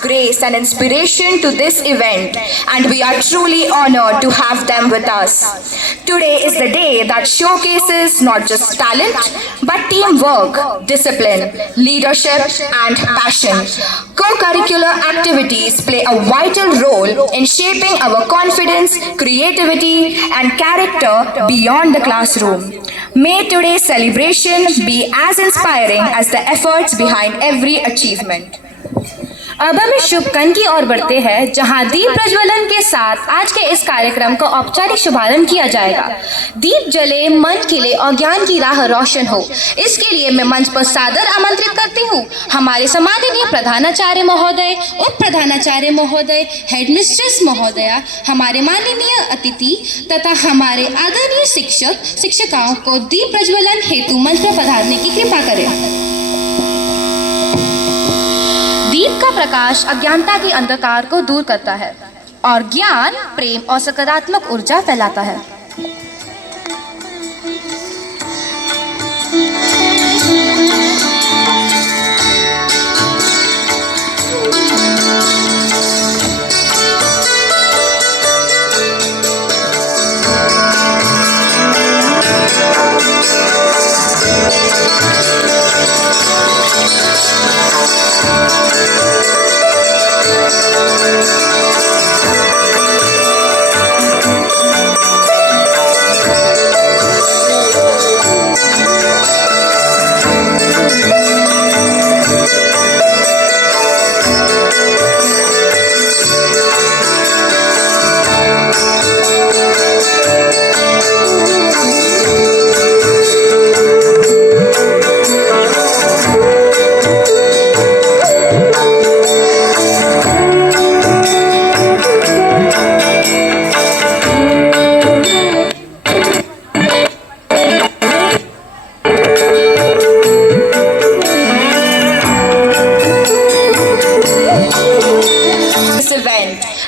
grace and inspiration to this event, and we are truly honored to have them with us. Today is the day that showcases not just talent but teamwork, discipline, leadership, and passion. Co-curricular activities play a vital role in shaping our confidence, creativity, and character beyond the classroom. May today's celebration be as inspiring as the efforts behind every achievement. अब हम इस शुभ कण की ओर बढ़ते हैं जहां दीप प्रज्वलन के साथ आज के इस कार्यक्रम का औपचारिक शुभारंभ किया जाएगा। दीप जले, मन खिले और ज्ञान की राह रोशन हो, इसके लिए मैं मंच पर सादर आमंत्रित करती हूँ हमारे सम्माननीय प्रधानाचार्य महोदय, उप प्रधानाचार्य महोदय, हेडमिस्ट्रेस महोदया, हमारे माननीय अतिथि तथा हमारे आदरणीय शिक्षक शिक्षिकाओं को दीप प्रज्वलन हेतु मंच पर पधारने की कृपा करें। दीप का प्रकाश अज्ञानता के अंधकार को दूर करता है और ज्ञान, प्रेम और सकारात्मक ऊर्जा फैलाता है।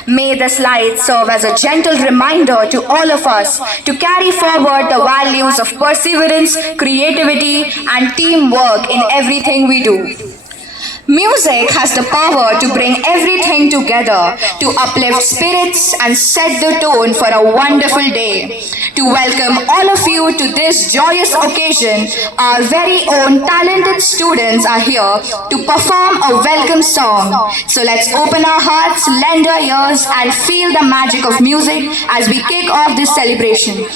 May the slides serve as a gentle reminder to all of us to carry forward the values of perseverance, creativity, and teamwork in everything we do. Music has the power to bring everything together, to uplift spirits and set the tone for a wonderful day. To welcome all of you to this joyous occasion, our very own talented students are here to perform a welcome song. So let's open our hearts, lend our ears, and feel the magic of music as we kick off this celebration.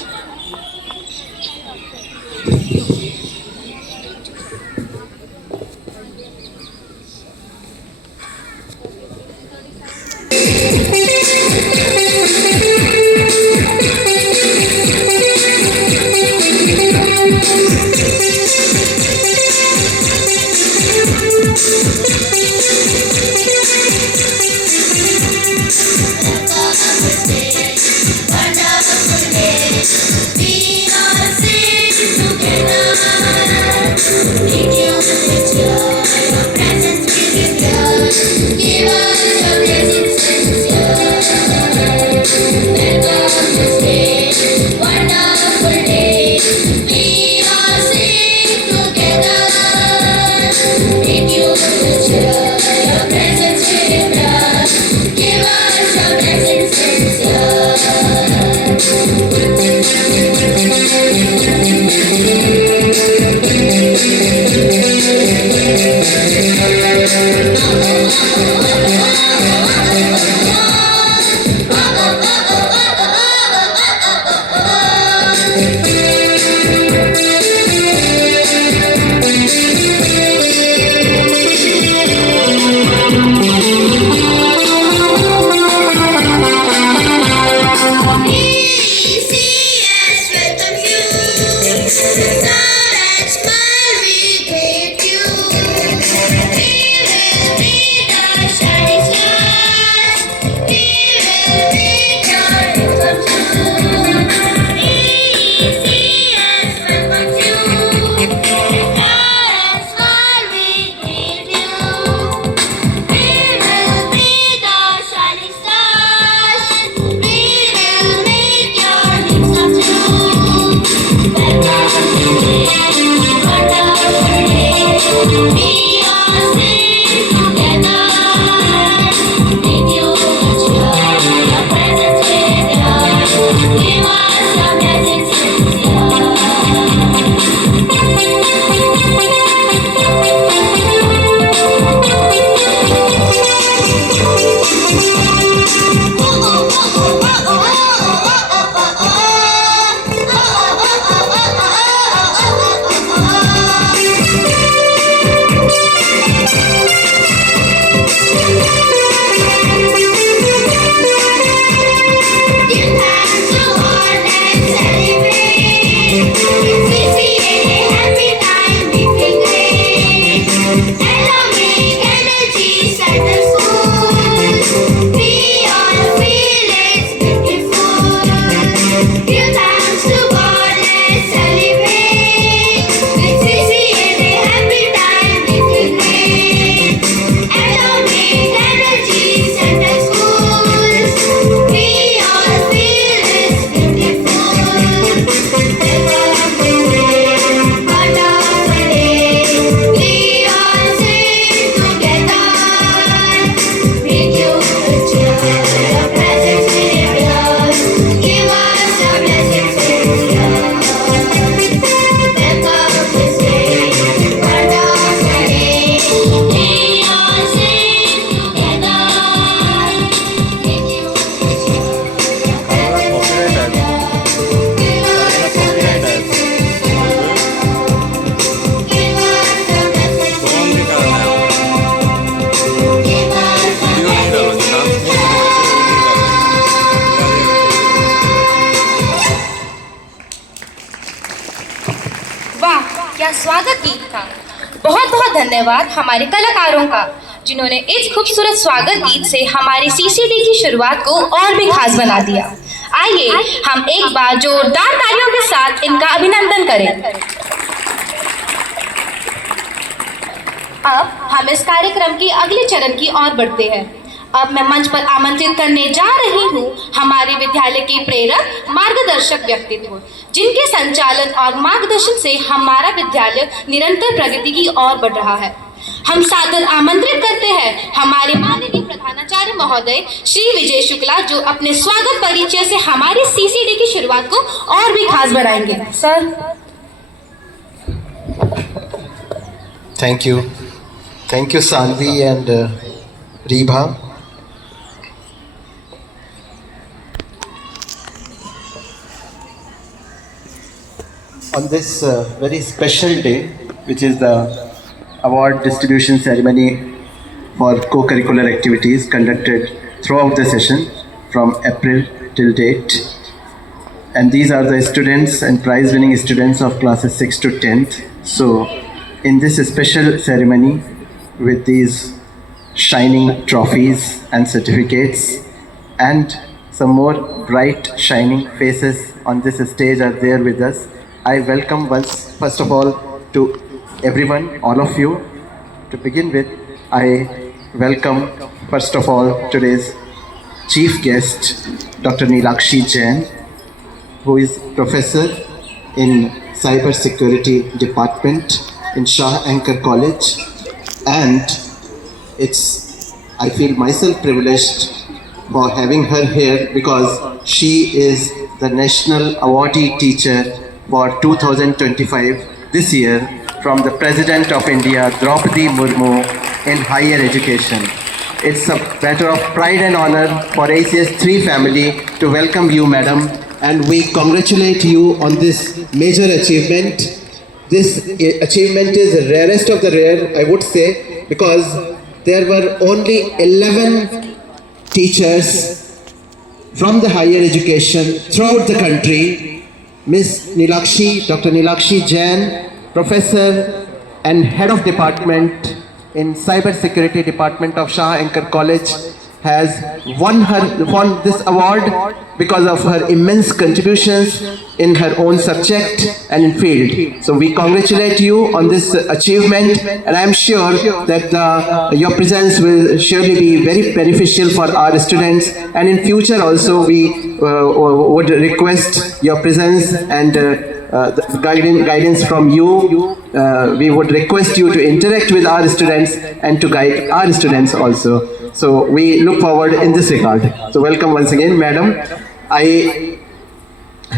धन्यवाद हमारे कलाकारों का, जिन्होंने इस खूबसूरत स्वागत गीत से हमारी सीसीडी की शुरुआत को और भी खास बना दिया। आइए हम एक बार जोरदार तालियों के साथ इनका अभिनंदन करें। अब हम इस कार्यक्रम के अगले चरण की ओर बढ़ते हैं। अब मैं मंच पर आमंत्रित करने जा रही हूँ हमारे विद्यालय के प्रेरक मार्गदर्शक व्यक्तित्व, जिनके संचालन और मार्गदर्शन से हमारा विद्यालय निरंतर प्रगति की ओर बढ़ रहा है। हम सादर आमंत्रित करते हैं हमारे माननीय प्रधानाचार्य महोदय श्री विजय शुक्ला, जो अपने स्वागत परिचय से हमारी सीसीडी की शुरुआत को और भी खास बनाएंगे। Sir. Thank you Sanvi and Rebha. On this very special day, which is the award distribution ceremony for co-curricular activities conducted throughout the session from April till date, and these are the students and prize winning students of classes 6 to 10th. So in this special ceremony, with these shining trophies and certificates and some more bright shining faces on this stage are there with us, I welcome first of all to everyone, all of you. To begin with, I welcome first of all today's chief guest, Dr. Nilakshi Jain, who is professor in Cyber Security Department in Shah Anchor College, and I feel myself privileged for having her here because she is the National Awardee Teacher for 2025 this year from the President of India, Draupadi Murmu, in higher education. It's a matter of pride and honor for ACS 3 family to welcome you, madam, and we congratulate you on this major achievement. This achievement is the rarest of the rare, I would say, because there were only 11 teachers from the higher education throughout the country. Miss Nilakshi, Dr. Nilakshi Jain, Professor and Head of Department in Cyber Security Department of Shah Anchor College, has won this award because of her immense contributions in her own subject and in field. So we congratulate you on this achievement, and I am sure that your presence will surely be very beneficial for our students, and in future also we would request your presence and the guidance from you. We would request you to interact with our students and to guide our students also. So we look forward in this regard. So welcome once again, madam. I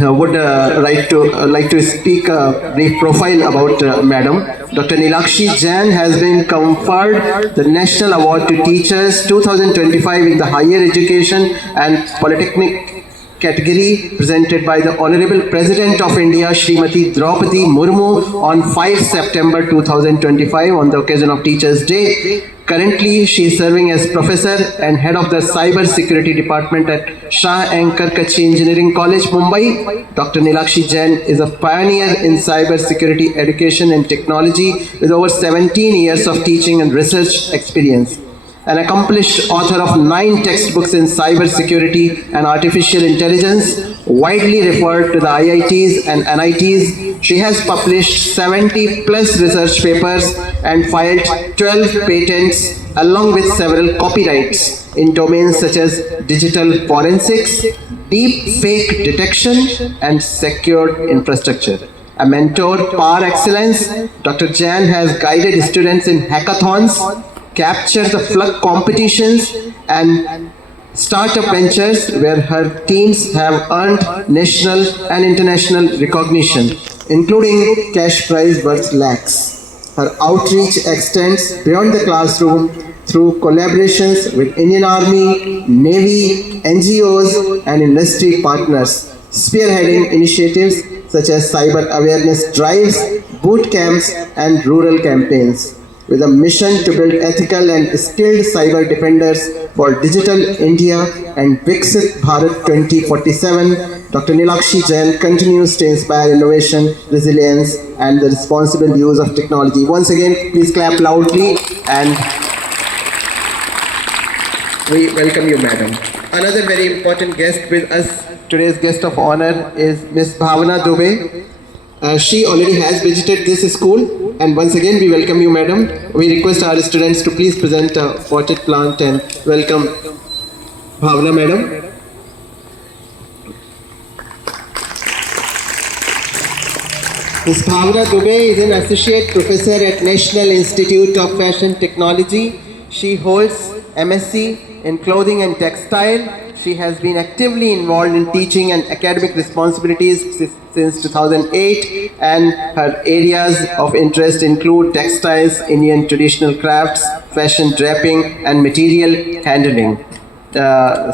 would like to speak a brief profile about madam. Dr. Nilakshi Jain has been conferred the National Award to Teachers 2025 in the Higher Education and Polytechnic category, presented by the Honorable President of India, Srimati Draupadi Murmu, on 5 September 2025 on the occasion of Teachers' Day. Currently, she is serving as Professor and Head of the Cyber Security Department at Shah Anchor Kachi Engineering College, Mumbai. Dr. Nilakshi Jain is a pioneer in cyber security education and technology with over 17 years of teaching and research experience. An accomplished author of 9 textbooks in cyber security and artificial intelligence, widely referred to the IITs and NITs, she has published 70 plus research papers and filed 12 patents along with several copyrights in domains such as digital forensics, deep fake detection, and secured infrastructure. A mentor par excellence, Dr. Jain has guided students in hackathons, capture the FLUG competitions, and startup ventures where her teams have earned national and international recognition, including cash prize worth lakhs. Her outreach extends beyond the classroom through collaborations with Indian Army, Navy, NGOs, and industry partners, spearheading initiatives such as cyber awareness drives, boot camps, and rural campaigns. With a mission to build ethical and skilled cyber defenders for Digital India and Viksit Bharat 2047, Dr. Nilakshi Jain continues to inspire innovation, resilience, and the responsible use of technology. Once again, please clap loudly and we welcome you, madam. Another very important guest with us, today's guest of honor is Ms. Bhavana Dubey. She already has visited this school, and once again we welcome you, madam. We request our students to please present a potted plant and welcome Bhavana, madam. Ms. Bhavana Dubey is an associate professor at National Institute of Fashion Technology. She holds MSc in clothing and textile. She has been actively involved in teaching and academic responsibilities since 2008, and her areas of interest include textiles, Indian traditional crafts, fashion draping, and material handling.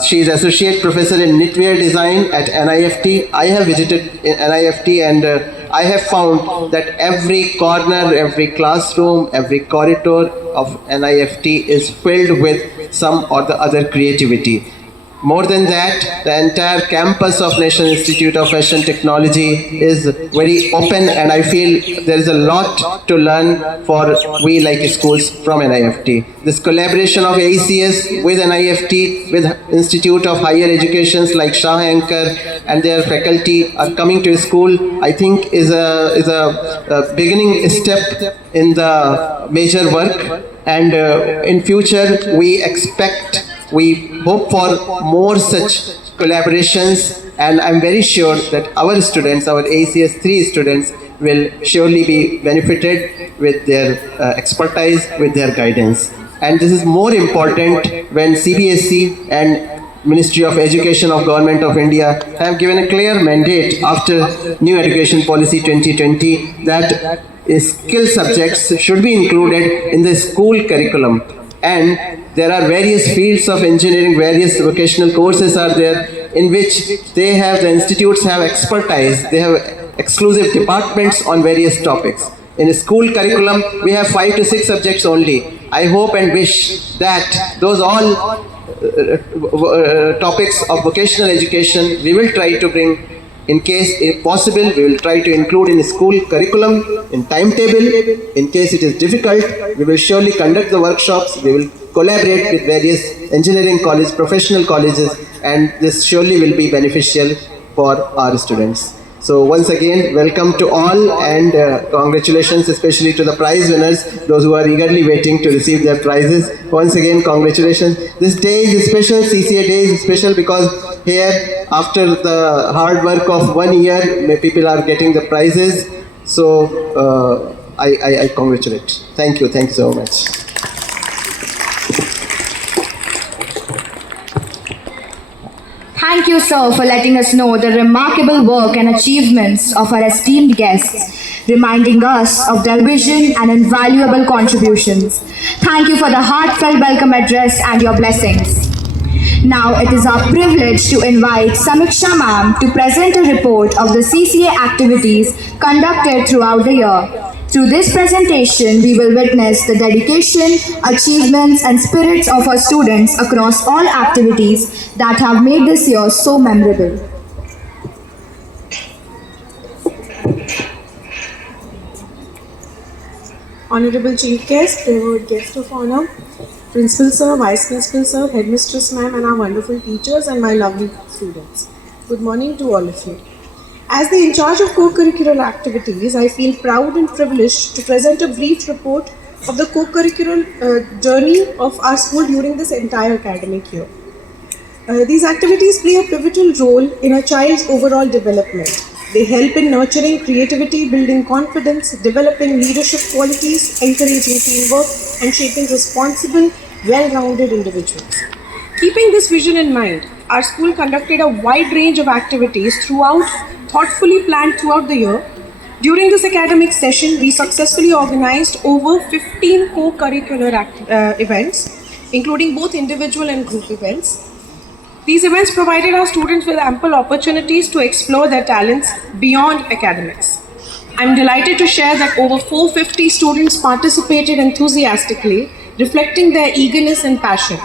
She is associate professor in knitwear design at NIFT. I have visited NIFT and I have found that every corner, every classroom, every corridor of NIFT is filled with some or the other creativity. More than that, the entire campus of National Institute of Fashion Technology is very open, and I feel there is a lot to learn for we like schools from NIFT. This collaboration of AECS with NIFT, with Institute of Higher Educations like Shah Anchor and their faculty are coming to school, I think is a beginning step in the major work, and in future we hope for more such collaborations, and I'm very sure that our students, our ACS 3 students, will surely be benefited with their expertise, with their guidance. And this is more important when CBSE and Ministry of Education of Government of India have given a clear mandate after New Education Policy 2020 that skill subjects should be included in the school curriculum. And there are various fields of engineering, various vocational courses are there in which the institutes have expertise, they have exclusive departments on various topics. In a school curriculum, we have 5 to 6 subjects only. I hope and wish that those all topics of vocational education we will try to bring. In case if possible, we will try to include in school curriculum, in timetable. In case it is difficult, we will surely conduct the workshops. We will collaborate with various engineering colleges, professional colleges, and this surely will be beneficial for our students. So once again, welcome to all, and congratulations especially to the prize winners, those who are eagerly waiting to receive their prizes. Once again, congratulations. This day is special, CCA day is special because here, after the hard work of 1 year, people are getting the prizes. So I congratulate. Thank you so much. Thank you, sir, for letting us know the remarkable work and achievements of our esteemed guests, reminding us of their vision and invaluable contributions. Thank you for the heartfelt welcome address and your blessings. Now it is our privilege to invite Samiksha ma'am to present a report of the CCA activities conducted throughout the year. Through this presentation, we will witness the dedication, achievements, and spirits of our students across all activities that have made this year so memorable. Honorable Chief Guest, favored guest of honor, Principal Sir, Vice Principal Sir, Headmistress Ma'am, and our wonderful teachers and my lovely students. Good morning to all of you. As the in charge of co-curricular activities, I feel proud and privileged to present a brief report of the co-curricular journey of our school during this entire academic year. These activities play a pivotal role in a child's overall development. They help in nurturing creativity, building confidence, developing leadership qualities, encouraging teamwork, and shaping responsible, well-rounded individuals. Keeping this vision in mind, our school conducted a wide range of activities thoughtfully planned throughout the year. During this academic session, we successfully organized over 15 co-curricular events, including both individual and group events. These events provided our students with ample opportunities to explore their talents beyond academics. I'm delighted to share that over 450 students participated enthusiastically, reflecting their eagerness and passion.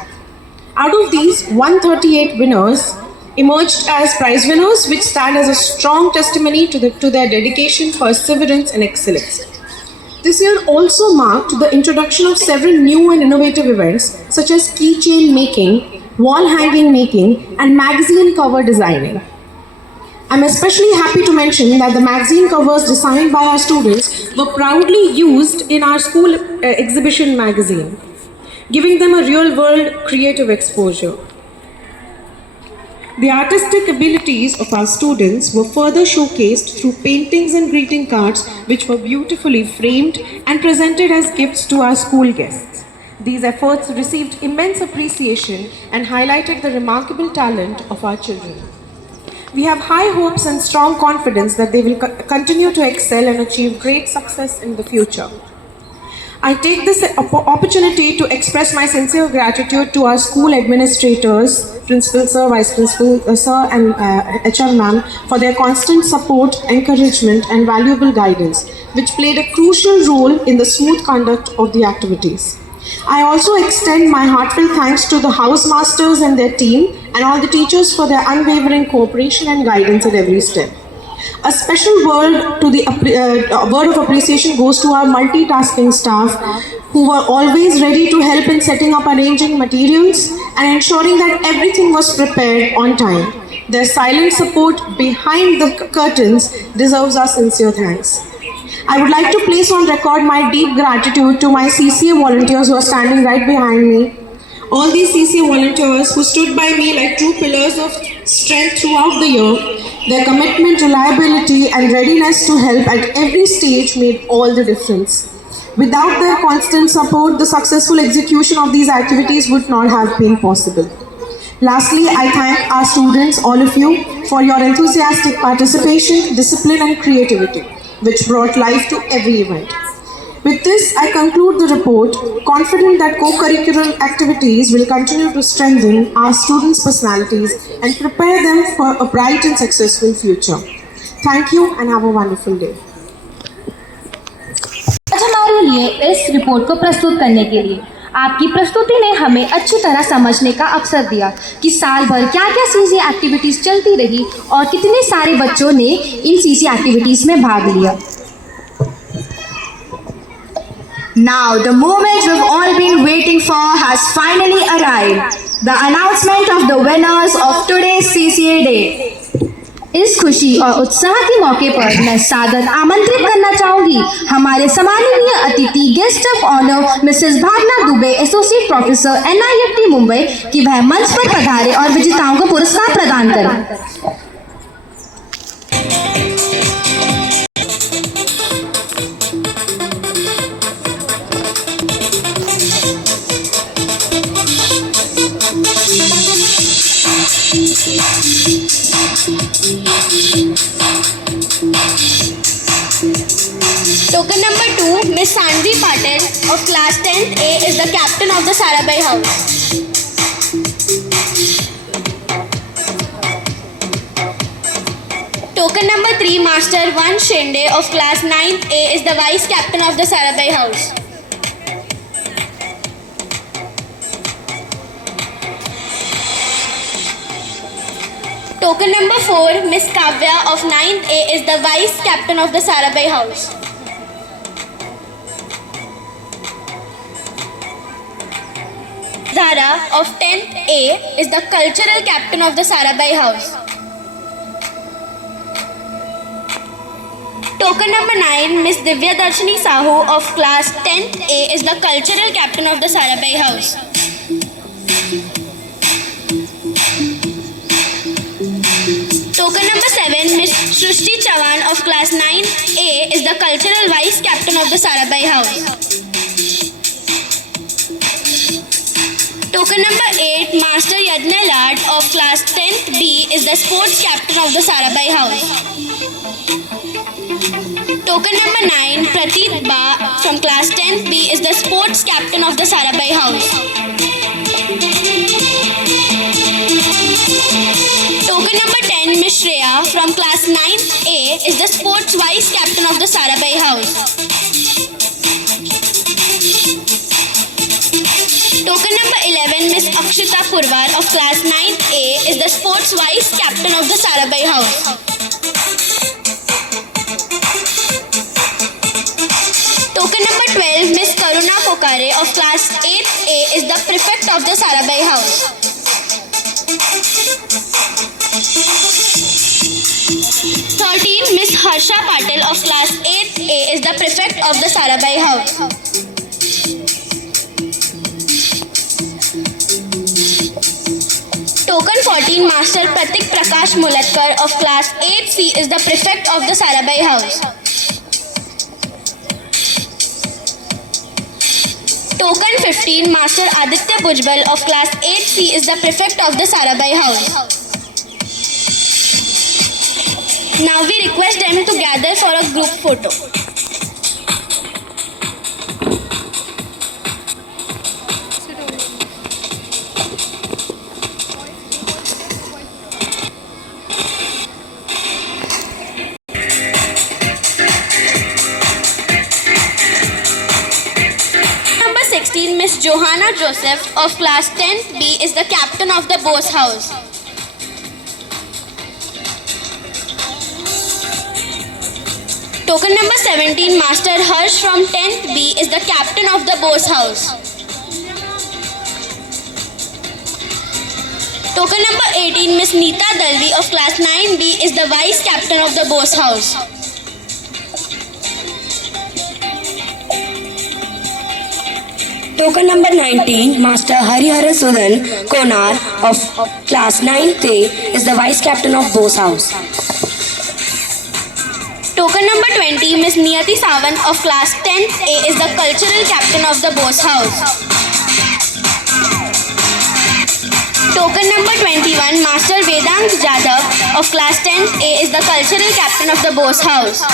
Out of these, 138 winners emerged as prize winners, which stand as a strong testimony to their dedication, perseverance, and excellence. This year also marked the introduction of several new and innovative events such as keychain making, wall hanging making, and magazine cover designing. I'm especially happy to mention that the magazine covers designed by our students were proudly used in our school exhibition magazine, giving them a real-world creative exposure. The artistic abilities of our students were further showcased through paintings and greeting cards which were beautifully framed and presented as gifts to our school guests. These efforts received immense appreciation and highlighted the remarkable talent of our children. We have high hopes and strong confidence that they will continue to excel and achieve great success in the future. I take this opportunity to express my sincere gratitude to our school administrators, Principal Sir, Vice Principal Sir and HR Ma'am for their constant support, encouragement and valuable guidance, which played a crucial role in the smooth conduct of the activities. I also extend my heartfelt thanks to the house masters and their team and all the teachers for their unwavering cooperation and guidance at every step. A special word of appreciation goes to our multitasking staff who were always ready to help in setting up arranging materials and ensuring that everything was prepared on time. Their silent support behind the curtains deserves our sincere thanks. I would like to place on record my deep gratitude to my CCA volunteers who are standing right behind me. All these CCA volunteers who stood by me like true pillars of strength throughout the year, their commitment, reliability and readiness to help at every stage made all the difference. Without their constant support, the successful execution of these activities would not have been possible. Lastly, I thank our students, all of you, for your enthusiastic participation, discipline and creativity, which brought life to every event. With this, I conclude the report, confident that co-curricular activities will continue to strengthen our students' personalities and prepare them for a bright and successful future. Thank you and have a wonderful day. आज हमारे लिए इस report को प्रस्तुत करने के लिए आपकी प्रस्तुति ने हमें अच्छी तरह समझने का अवसर दिया कि साल भर क्या क्या सीसी एक्टिविटीज़ चलती रही और कितने सारे बच्चों ने इन सीसी एक्टिविटीज़ में भाग लिया। Now, the moment we've all been waiting for has finally arrived. The announcement of the winners of today's CCA Day. इस खुशी और उत्साह के मौके पर मैं सादर आमंत्रित करना चाहूंगी हमारे सम्माननीय अतिथि guest of honour Mrs Bhavana Dubey, associate professor NIFT Mumbai, कि वह मंच पर पधारे और विजेताओं को पुरस्कार प्रदान करें। Token number 2, Miss Sanvi Patel of class 10th A is the captain of the Sarabhai house. Token number 3, Master 1 Shinde of class 9th A is the vice captain of the Sarabhai house. Token number 4, Miss Kavya of 9th A is the vice captain of the Sarabhai house. Zara of 10th A is the cultural captain of the Sarabhai house. Token number 9, Miss Divya Darshini Sahu of class 10th A is the cultural captain of the Sarabhai house. Token number 7, Miss Srushti Chavan of class 9A is the cultural vice captain of the Sarabhai house. Token number 8, Master Yadnya Lad of class 10th B is the sports captain of the Sarabhai house. Token number 9, Prateek Ba from class 10th B is the sports captain of the Sarabhai house. Token number 10, Miss Shreya from class 9th A is the sports vice captain of the Sarabhai house. Token number 11, Miss Rakshita Purwar of class 9A is the sports vice captain of the Sarabhai House. Token number 12, Miss Karuna Kokare of class 8A is the prefect of the Sarabhai House. Miss Harsha Patel of class 8A is the prefect of the Sarabhai House. Token 14, Master Pratik Prakash Mulatkar of class 8C is the prefect of the Sarabhai House. Token 15, Master Aditya Bujbal of class 8C is the prefect of the Sarabhai House. Now we request them to gather for a group photo. Number 16, Miss Johanna Joseph of class 10B is the captain of the Bose House. Token number 17, Master Harsh from 10th B is the captain of the Bose House. Token number 18, Miss Neeta Dalvi of class 9B is the vice captain of the Bose House. Token number 19, Master Harihara Sudan Konar of class 9A is the vice captain of Bose House. Token number 20, Miss Niyati Sawant of class 10A is the cultural captain of the Bose House. Token number 21, Master Vedant Jadhav of class 10A is the cultural captain of the Bose House.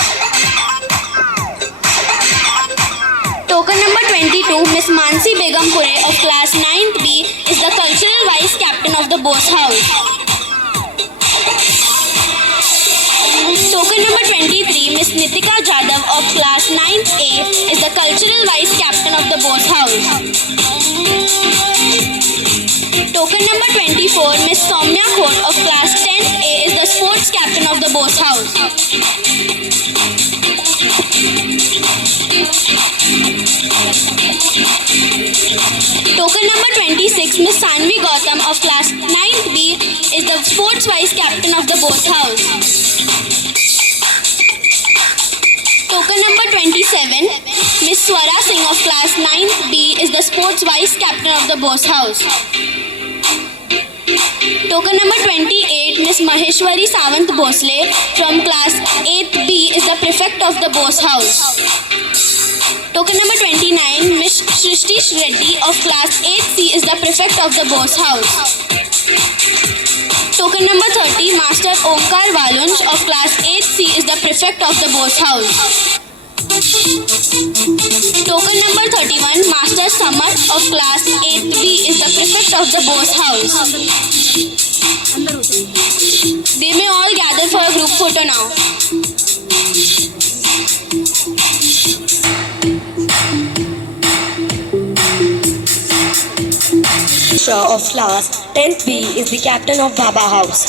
Token number 22, Miss Mansi Begumpure of class 9B is the cultural vice captain of the Bose House. Token number 23, Miss Nitika Jadhav of class 9A is the cultural vice captain of the Bose House. Token number 24, Miss Soumya Khot of class 10A is the sports captain of the Bose House. Token number 26, Miss Sanvi Gautam of class 9B is the sports vice captain of the Bose House. Token number 27, Miss Swara Singh of class 9B is the sports vice captain of the Bose House. Token number 28, Miss Maheshwari Sawant Bhosle from class 8B is the prefect of the Bose House. Token number 29, Miss Shrishti Reddy of class 8C is the prefect of the Bose House. Token number 30, Master Omkar Valunj of class 8C is the prefect of the Bose House. Token number 31, Master Samar of class 8B is the prefect of the Bose House. They may all gather for a group photo now. Shah of class 10B is the captain of Baba House.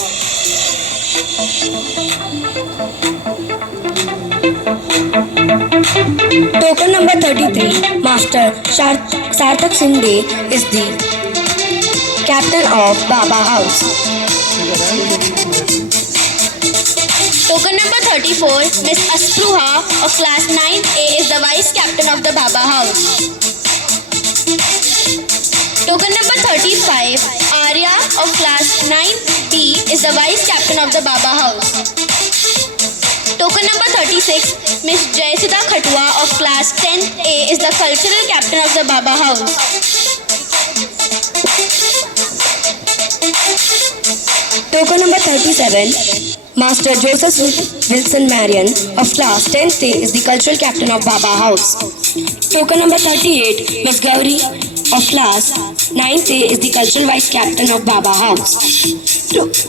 Token number 33, Master Sarthak Singh De is the captain of Baba House. Token number 34, Miss Aspruha of class 9A is the vice captain of the Baba House. Token number 35, Arya of class 9B is the vice captain of the Baba House. Token number 36, Miss Jayasudha Khatua of class 10A is the cultural captain of the Baba House. Token number 37, Master Joseph Wilson Marion of class 10A is the cultural captain of Baba House. Token number 38, Miss Gauri of class 9A is the cultural vice captain of Baba House.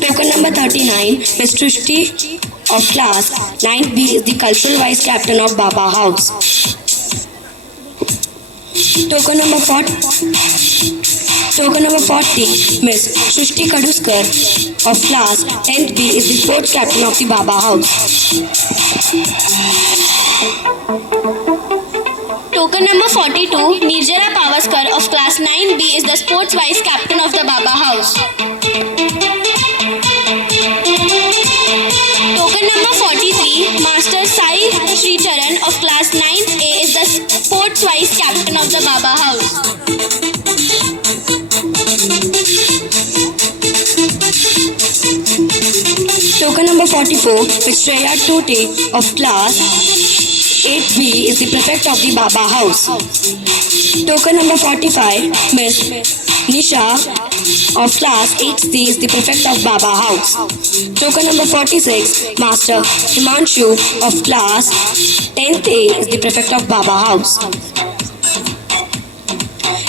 Token number 39, Miss Trishti of class 9B is the cultural vice captain of Baba House. Token number 40, Token number 40, Miss Shrishti Kaduskar of class 10th B is the sports captain of the Baba House. Token number 42, Nirjara Pavaskar of class 9B is the sports vice captain of the Baba House. Token number 43, Master Sai Sricharan of class 9A is the sports vice captain of the Baba House. Token number 44, Miss Shreya Tote of class 8B is the prefect of the Baba House. Token number 45, Miss Nisha of class 8C is the prefect of Baba House. Token number 46, Master Himanshu of class 10th A is the prefect of Baba House.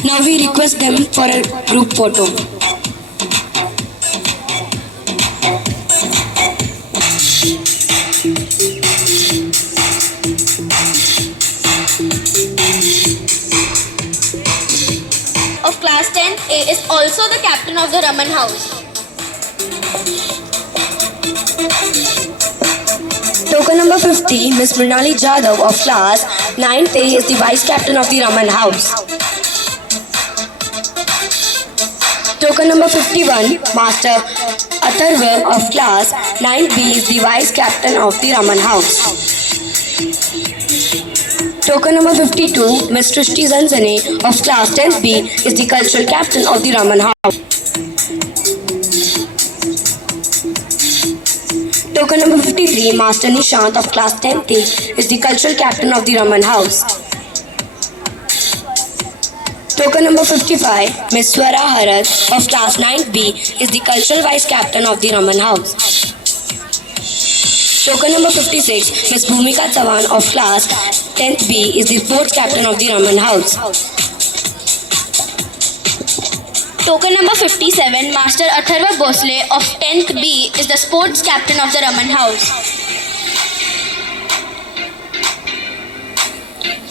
Now we request them for a group photo. Of class 10A is also the captain of the Raman House. Token number 50, Miss Mrinali Jadhav of class 9th A is the vice captain of the Raman House. Token number 51, Master Atharva of class 9B is the vice captain of the Raman House. Token number 52, Miss Srishti Zanzane of class 10th B is the cultural captain of the Raman House. Token number 53, Master Nishant of class 10th A is the cultural captain of the Raman House. Token number 55, Miss Swara Harat of class 9B is the cultural vice captain of the Raman House. Token number 56, Miss Bhumika Chavan of class 10th B is the sports captain of the Raman House. Token number 57, Master Atharva Bhosle of 10th B is the sports captain of the Raman House.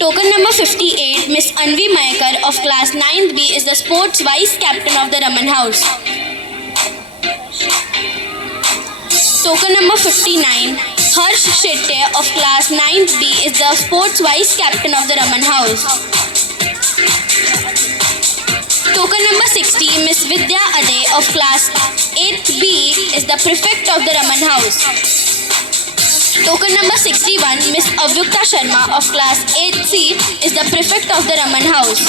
Token number 58, Miss Anvi Mayakar of class 9th B is the sports vice captain of the Raman House. Token number 59, Harsh Shetty of class 9th B is the sports vice captain of the Raman House. Token number 60, Miss Vidya Ade of class 8th B is the prefect of the Raman House. Token number 61, Miss Avyukta Sharma of class 8C is the prefect of the Raman House.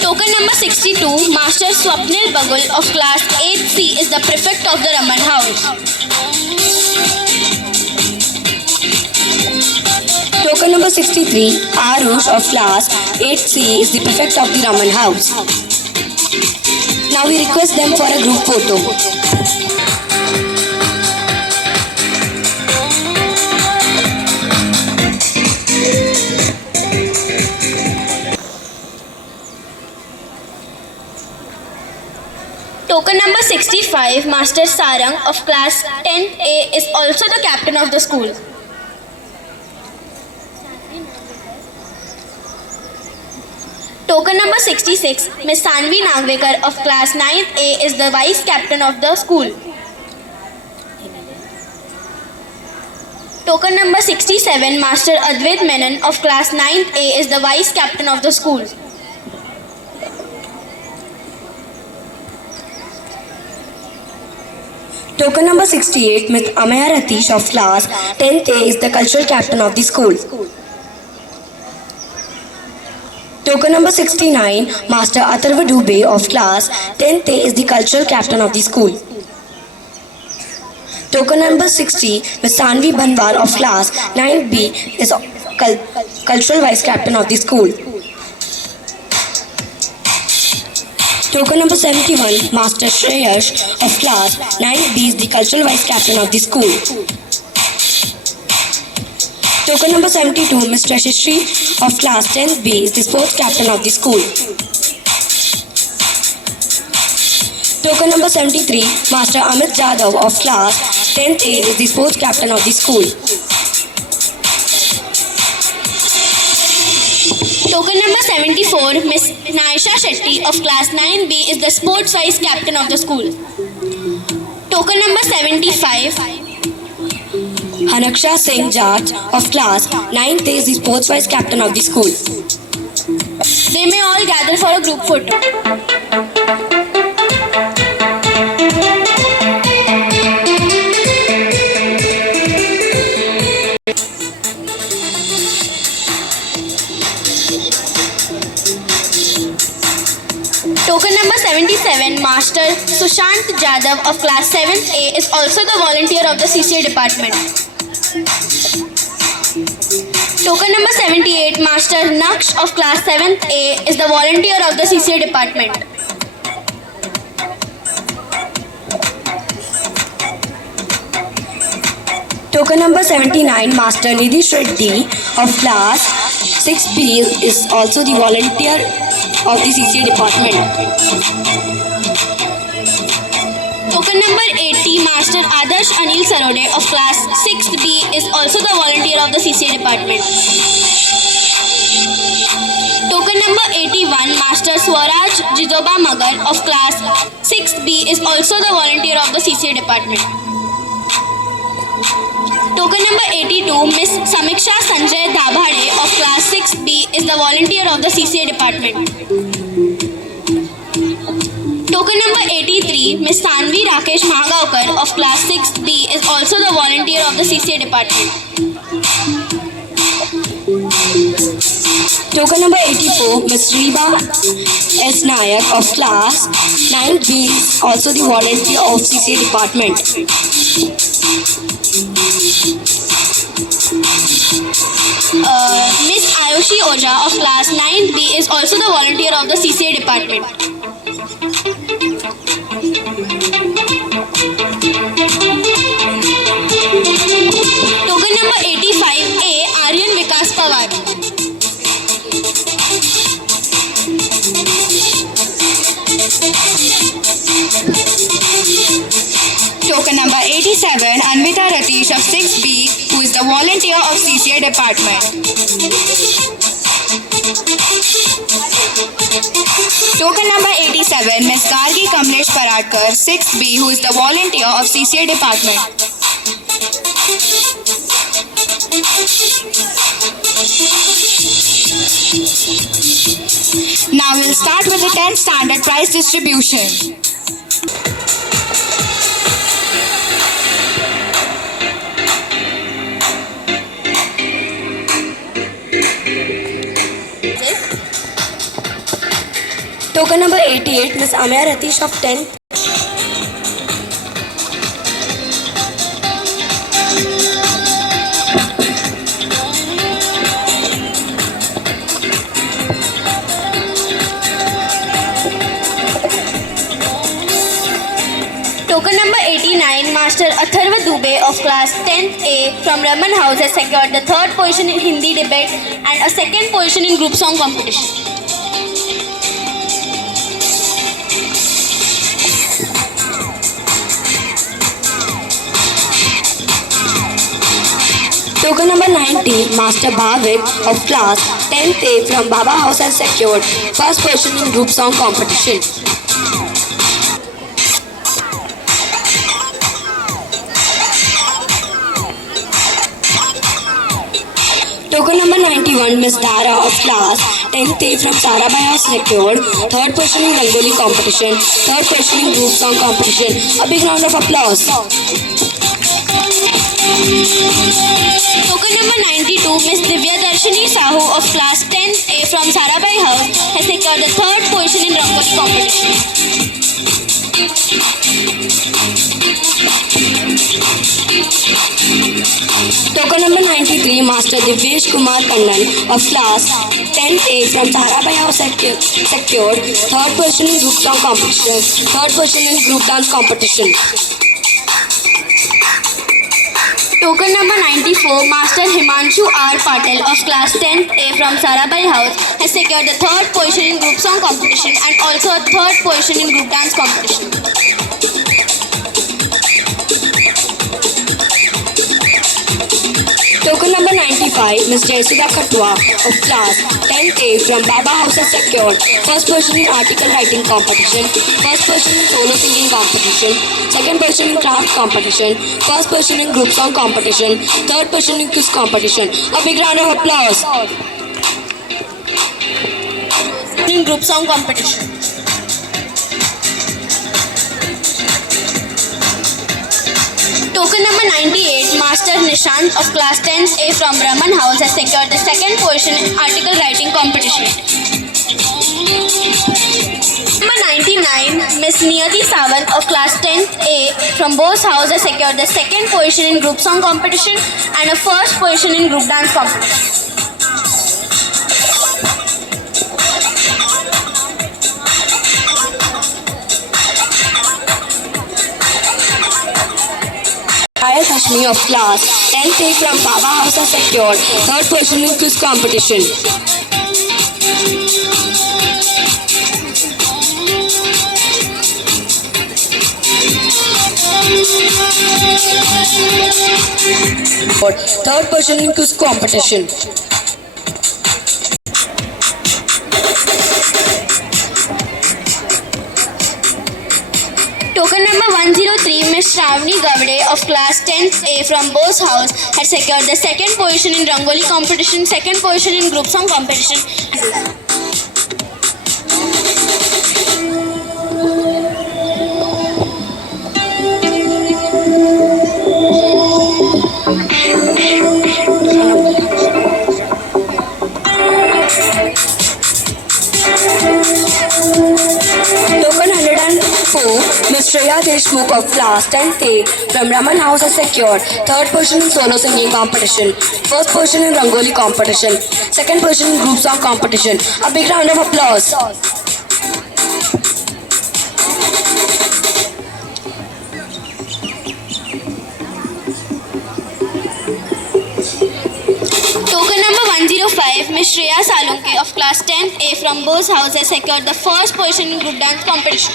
Token number 62, Master Swapnil Bagul of class 8C is the prefect of the Raman House. Token number 63, Arush of class 8C is the prefect of the Raman House. Now we request them for a group photo. Token number 65, Master Sarang of class 10A is also the captain of the school. Token number 66, Miss Sanvi Nagvekar of class 9A is the vice captain of the school. Token number 67, Master Advait Menon of class 9A is the vice captain of the school. Token number 68, Miss Amaya Ratish of class 10th A is the cultural captain of the school. Token number 69, Master Atharva Dubey of class 10th A is the cultural captain of the school. Token number 60, Miss Sanvi Banwal of class 9B is cultural vice captain of the school. Token number 71, Master Shreyash of class 9B is the cultural vice captain of the school. Token number 72, Ms. Trashishri of class 10B is the sports captain of the school. Token number 73, Master Amit Jadhav of class 10th A is the sports captain of the school. Token number number 74, Miss Naisha Shetty of class 9B is the sports vice captain of the school. Token number 75, Hanaksha Singh Jat of class 9th is the sports vice captain of the school. they may all gather for a group photo. Token number 77, Master Sushant Jadhav of class 7th A is also the volunteer of the CCA department. Token number 78, Master Naksh of class 7th A is the volunteer of the CCA department. Token number 79, Master Nidhi Reddy of class 6B is also the volunteer of the CCA department. Token number 80, Master Adarsh Anil Sarode of class 6B is also the volunteer of the CCA department. Token number 81, Master Swaraj Jizoba Magar of class 6B is also the volunteer of the CCA department. Token number 82, Miss Samiksha Sanjay Dabhade of class 6B is the volunteer of the CCA department. Token number 83, Miss Sanvi Rakesh Mahagaokar of class 6B is also the volunteer of the CCA department. Token number 84, Miss Reba S. Nayak of class 9B is also the volunteer of CCA department. Miss Ayushi Oja of class 9B is also the volunteer of the CCA department. Token number 85A, Aryan Vikas Pawar. Token number 87, Anvita Ratish of 6B, who is the volunteer of CCA department. Token number 87, Ms. Gargi Kamlesh Paradkar, 6B, who is the volunteer of CCA department. Now we'll start with the 10th standard prize distribution. Token number 88, Miss Amaya Ratish of 10th. Token number 89, Master Atharva Dubey of class 10th A from Raman House has secured the 3rd position in Hindi debate and a 2nd position in group song competition. Token number 90, Master Bhavik of class 10th A from Baba House has secured 1st position in group song competition. Token number 91, Miss Dara of class 10th A from Sarabai House secured 3rd position in Rangoli competition, 3rd position in group song competition. A big round of applause. Token number 92, Miss Divya Darshini Sahu of class 10th A from Sarabai House has secured the 3rd position in Rangoli competition. Token number 93, Master Divyesh Kumar Kannan of class 10th A from Sarabai House secured 3rd position in group song competition, 3rd position in group dance competition. Token number 94, Master Himanshu R. Patel of class 10th A from Sarabai House has secured the 3rd position in group song competition and also a 3rd position in group dance competition. Token number 95, 25, Ms. Jayasudha Khatwa of class 10th A from Baba House has secured first position in article writing competition, first position in solo singing competition, second position in craft competition, first position in group song competition, third position in quiz competition. A big round of applause. In group song competition. Token number 98, Master Nishant of class 10th A from Raman House has secured the second position in article writing competition. Number 99, Miss Niyati Sawant of class 10th A from Bose House has secured the second position in group song competition and a first position in group dance competition. Ayat Hashmi of class 10th A from Baba House has secured third position in quiz competition. Third position in quiz competition. Token number 103, Miss Shravani Gavde of class 10th A from Bose House had secured the second position in Rangoli competition, second position in group song competition. Token 104, Ms. Shreya Deshmukh of class 10th A from Raman House has secured third position in solo singing competition, first position in Rangoli competition, second position in group song competition. A big round of applause. Token number 105, Miss Shreya Salunke of class 10th A from Bose House has secured the first position in group dance competition.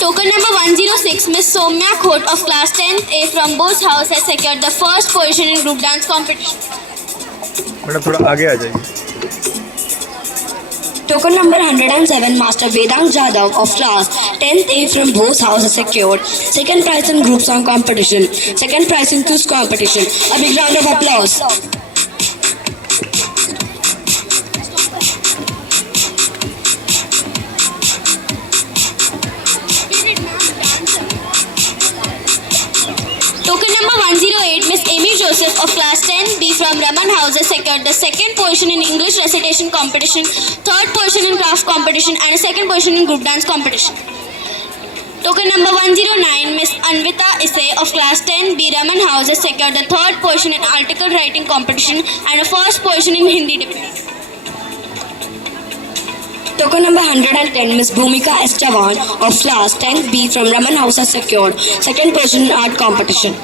Token number 106, Miss Somya Khot of class 10th A from Bose House has secured the first position in group dance competition. Madam थोड़ा आगे आ जाइए. Token number 107, Master Vedang Jadhav of class 10th A from Bose House has secured second prize in group song competition, second prize in quiz competition. A big round of applause. Token number 108, Miss Amy Joseph of class 10B from Raman House has secured the second position in English recitation competition, third position in craft competition and a second position in group dance competition. Token number 109, Miss Anvita Isse of class 10B Raman House has secured the third position in article writing competition and a first position in Hindi debate. Token number 110, Miss Bhumika S. Chavan of class 10B from Raman House has secured second position in art competition.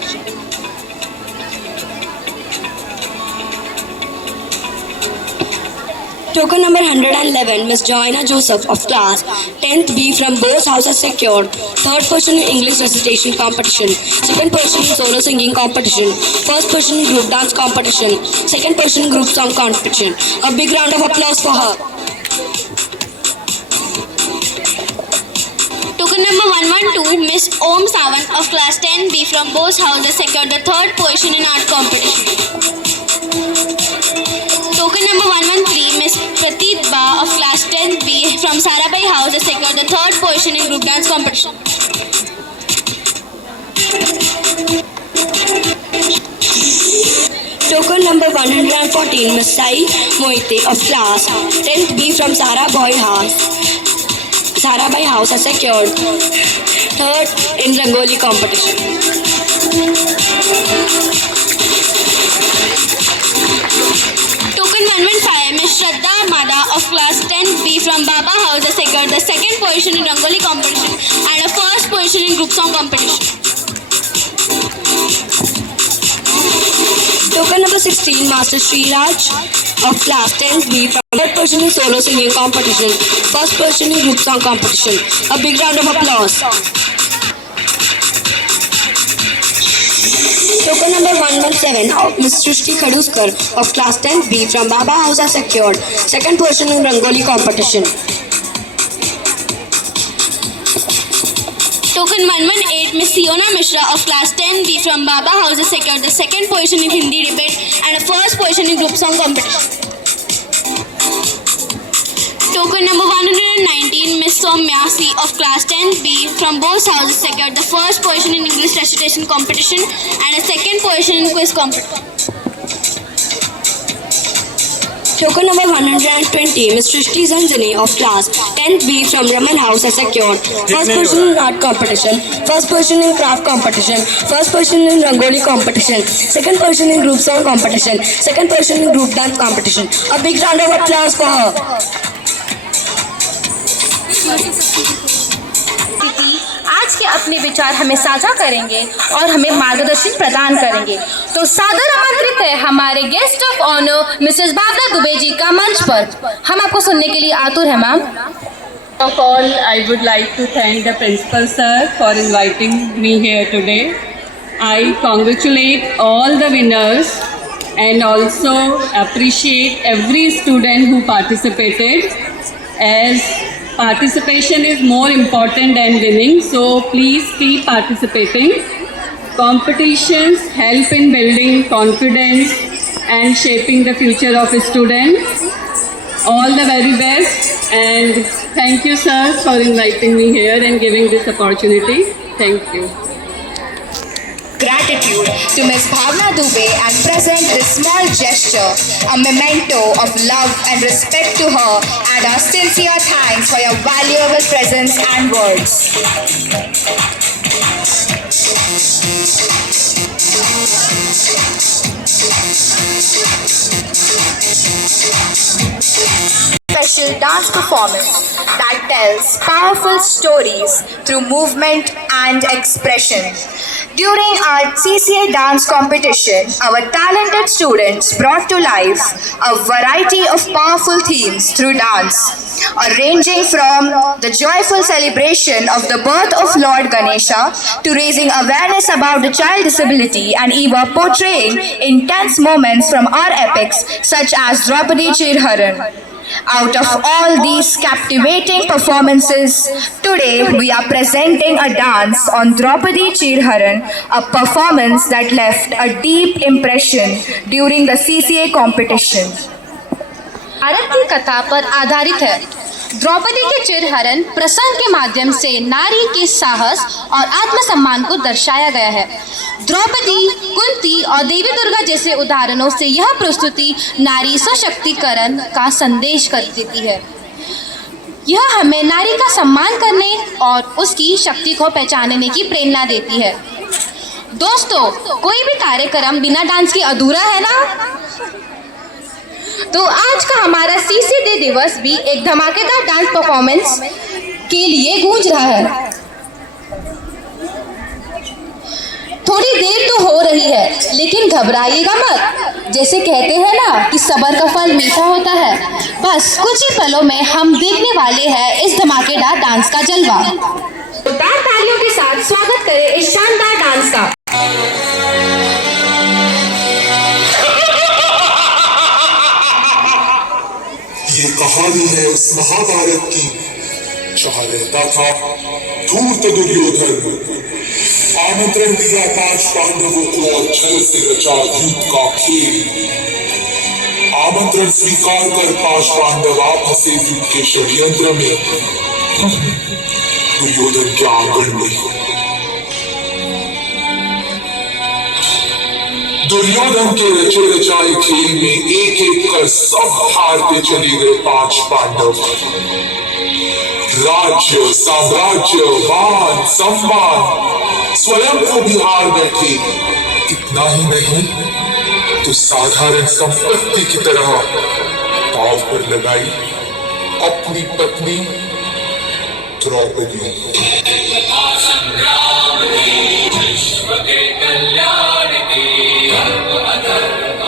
Token number 111, Miss Joanna Joseph of class 10th B from Bose House has secured third position in English recitation competition, second position in solo singing competition, first position in group dance competition, second position in group song competition. A big round of applause for her. Token number 112, Miss Om Sawant of class 10B from Bose House has secured the third position in art competition. Token number 113, Miss Prateet Ba of class 10B from Sarabai House has secured the third position in group dance competition. Token number 114, Miss Sai Moite of class 10th B from Sarabai House has secured third in Rangoli competition. Token 115, Miss Shraddha Mada of class 10B from Baba House has secured the second position in Rangoli competition and a first position in group song competition. Token number 16, Master Sriraj of class 10B from third person in solo singing competition, first person in group song competition. A big round of applause. Token number 117 of Ms. Srishti Khaduskar of class 10B from Baba House has secured second person in Rangoli competition. Token 118, Miss Siona Mishra of class 10B from Baba House has secured the second position in Hindi debate and a first position in group song competition. Token number 119, Miss Soumya C of class 10B from both houses secured the first position in English recitation competition and a second position in quiz competition. Token number 120, Ms. Srishti Zanjani of class 10B from Raman House has secured first position in art competition, first position in craft competition, first position in Rangoli competition, second position in group song competition, second position in group dance competition. A big round of applause for her. आज के अपने विचार हमें साझा करेंगे और हमें मार्गदर्शन प्रदान करेंगे। तो सादर आमंत्रित है हमारे guest of honour Mrs Babla Dubey ji का मंच पर। हम आपको सुनने के लिए आतुर हैं ma'am. First of all, I would like to thank the principal sir for inviting me here today. I congratulate all the winners and also appreciate every student who participated, as participation is more important than winning, so please keep participating. Competitions help in building confidence and shaping the future of a student. All the very best, and thank you sir for inviting me here and giving this opportunity. Thank you. Gratitude to Ms. Bhavna Dubey and present this small gesture, a memento of love and respect to her, and our sincere thanks for your valuable presence and words. Special dance performance that tells powerful stories through movement and expression. During our CCA dance competition, our talented students brought to life a variety of powerful themes through dance, ranging from the joyful celebration of the birth of Lord Ganesha to raising awareness about the child disability and even portraying intense moments from our epics such as Draupadi Chirharan. Out of all these captivating performances, today we are presenting a dance on Draupadi Chirharan, a performance that left a deep impression during the CCA competition. Bharat की कथा पर आधारित है। द्रौपदी के चिरहरण प्रसंग के माध्यम से नारी के साहस और आत्मसम्मान को दर्शाया गया है। द्रौपदी, कुंती और देवी दुर्गा जैसे उदाहरणों से यह प्रस्तुति नारी सशक्तिकरण का संदेश कर देती है। यह हमें नारी का सम्मान करने और उसकी शक्ति को पहचानने की प्रेरणा देती है। दोस्तों, कोई भी कार्यक्रम बिना डांस के अधूरा है ना? तो आज का हमारा CCD दिवस भी एक धमाकेदार डांस परफॉर्मेंस के लिए गूंज रहा है। थोड़ी देर तो हो रही है, लेकिन घबराइएगा मत। जैसे कहते हैं ना कि सब्र का फल मीठा होता है, बस कुछ ही पलों में हम देखने वाले हैं इस धमाकेदार डांस का जलवा। तो तालियों के साथ स्वागत करें इस शानदार डांस का। ये कहानी है उस महाभारत की, जहाँ रहता था धूर्त दुर्योधन। आमंत्रण दिया 5 पांडवों को और छल से रचा युद्ध का खेल। आमंत्रण स्वीकार कर 5 पांडव आप फंसे युद्ध के षड्यंत्र में। दुर्योधन के आंगन में दुर्योधन के रचे रचाए खेल में एक एक कर सब हारते चले गए 5 पांडव। राज्य, साम्राज्य, मान, सम्मान स्वयं को भी हार बैठे। इतना ही नहीं तो साधारण संपत्ति की तरह दांव पर लगाई अपनी पत्नी द्रौपदी। विश्व के कल्याण की धर्म अधर्म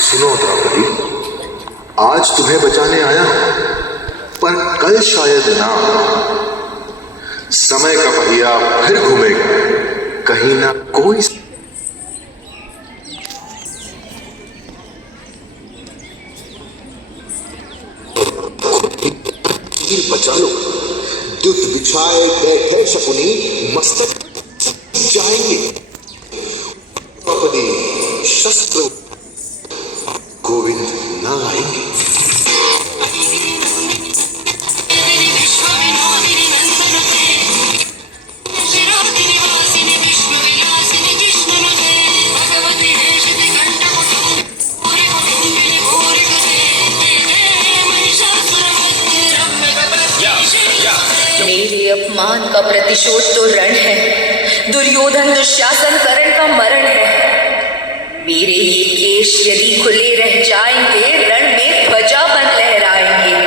सुनो द्रौपदी, आज तुम्हें बचाने आया हूं, पर कल शायद ना। समय का पहिया फिर घूमेगा, कहीं ना कोई बचा लो। दुख बिछाए बैठे शकुनी, मस्तक जाएंगे। द्रौपदी शस्त्र गोविंद न आएंगे। मेरे अपमान का प्रतिशोध तो रण है, दुर्योधन दुशासन करण का मरण है। मेरे ये केश यदि खुले रह जाएंगे, रण में ध्वजा बन लहराएंगे।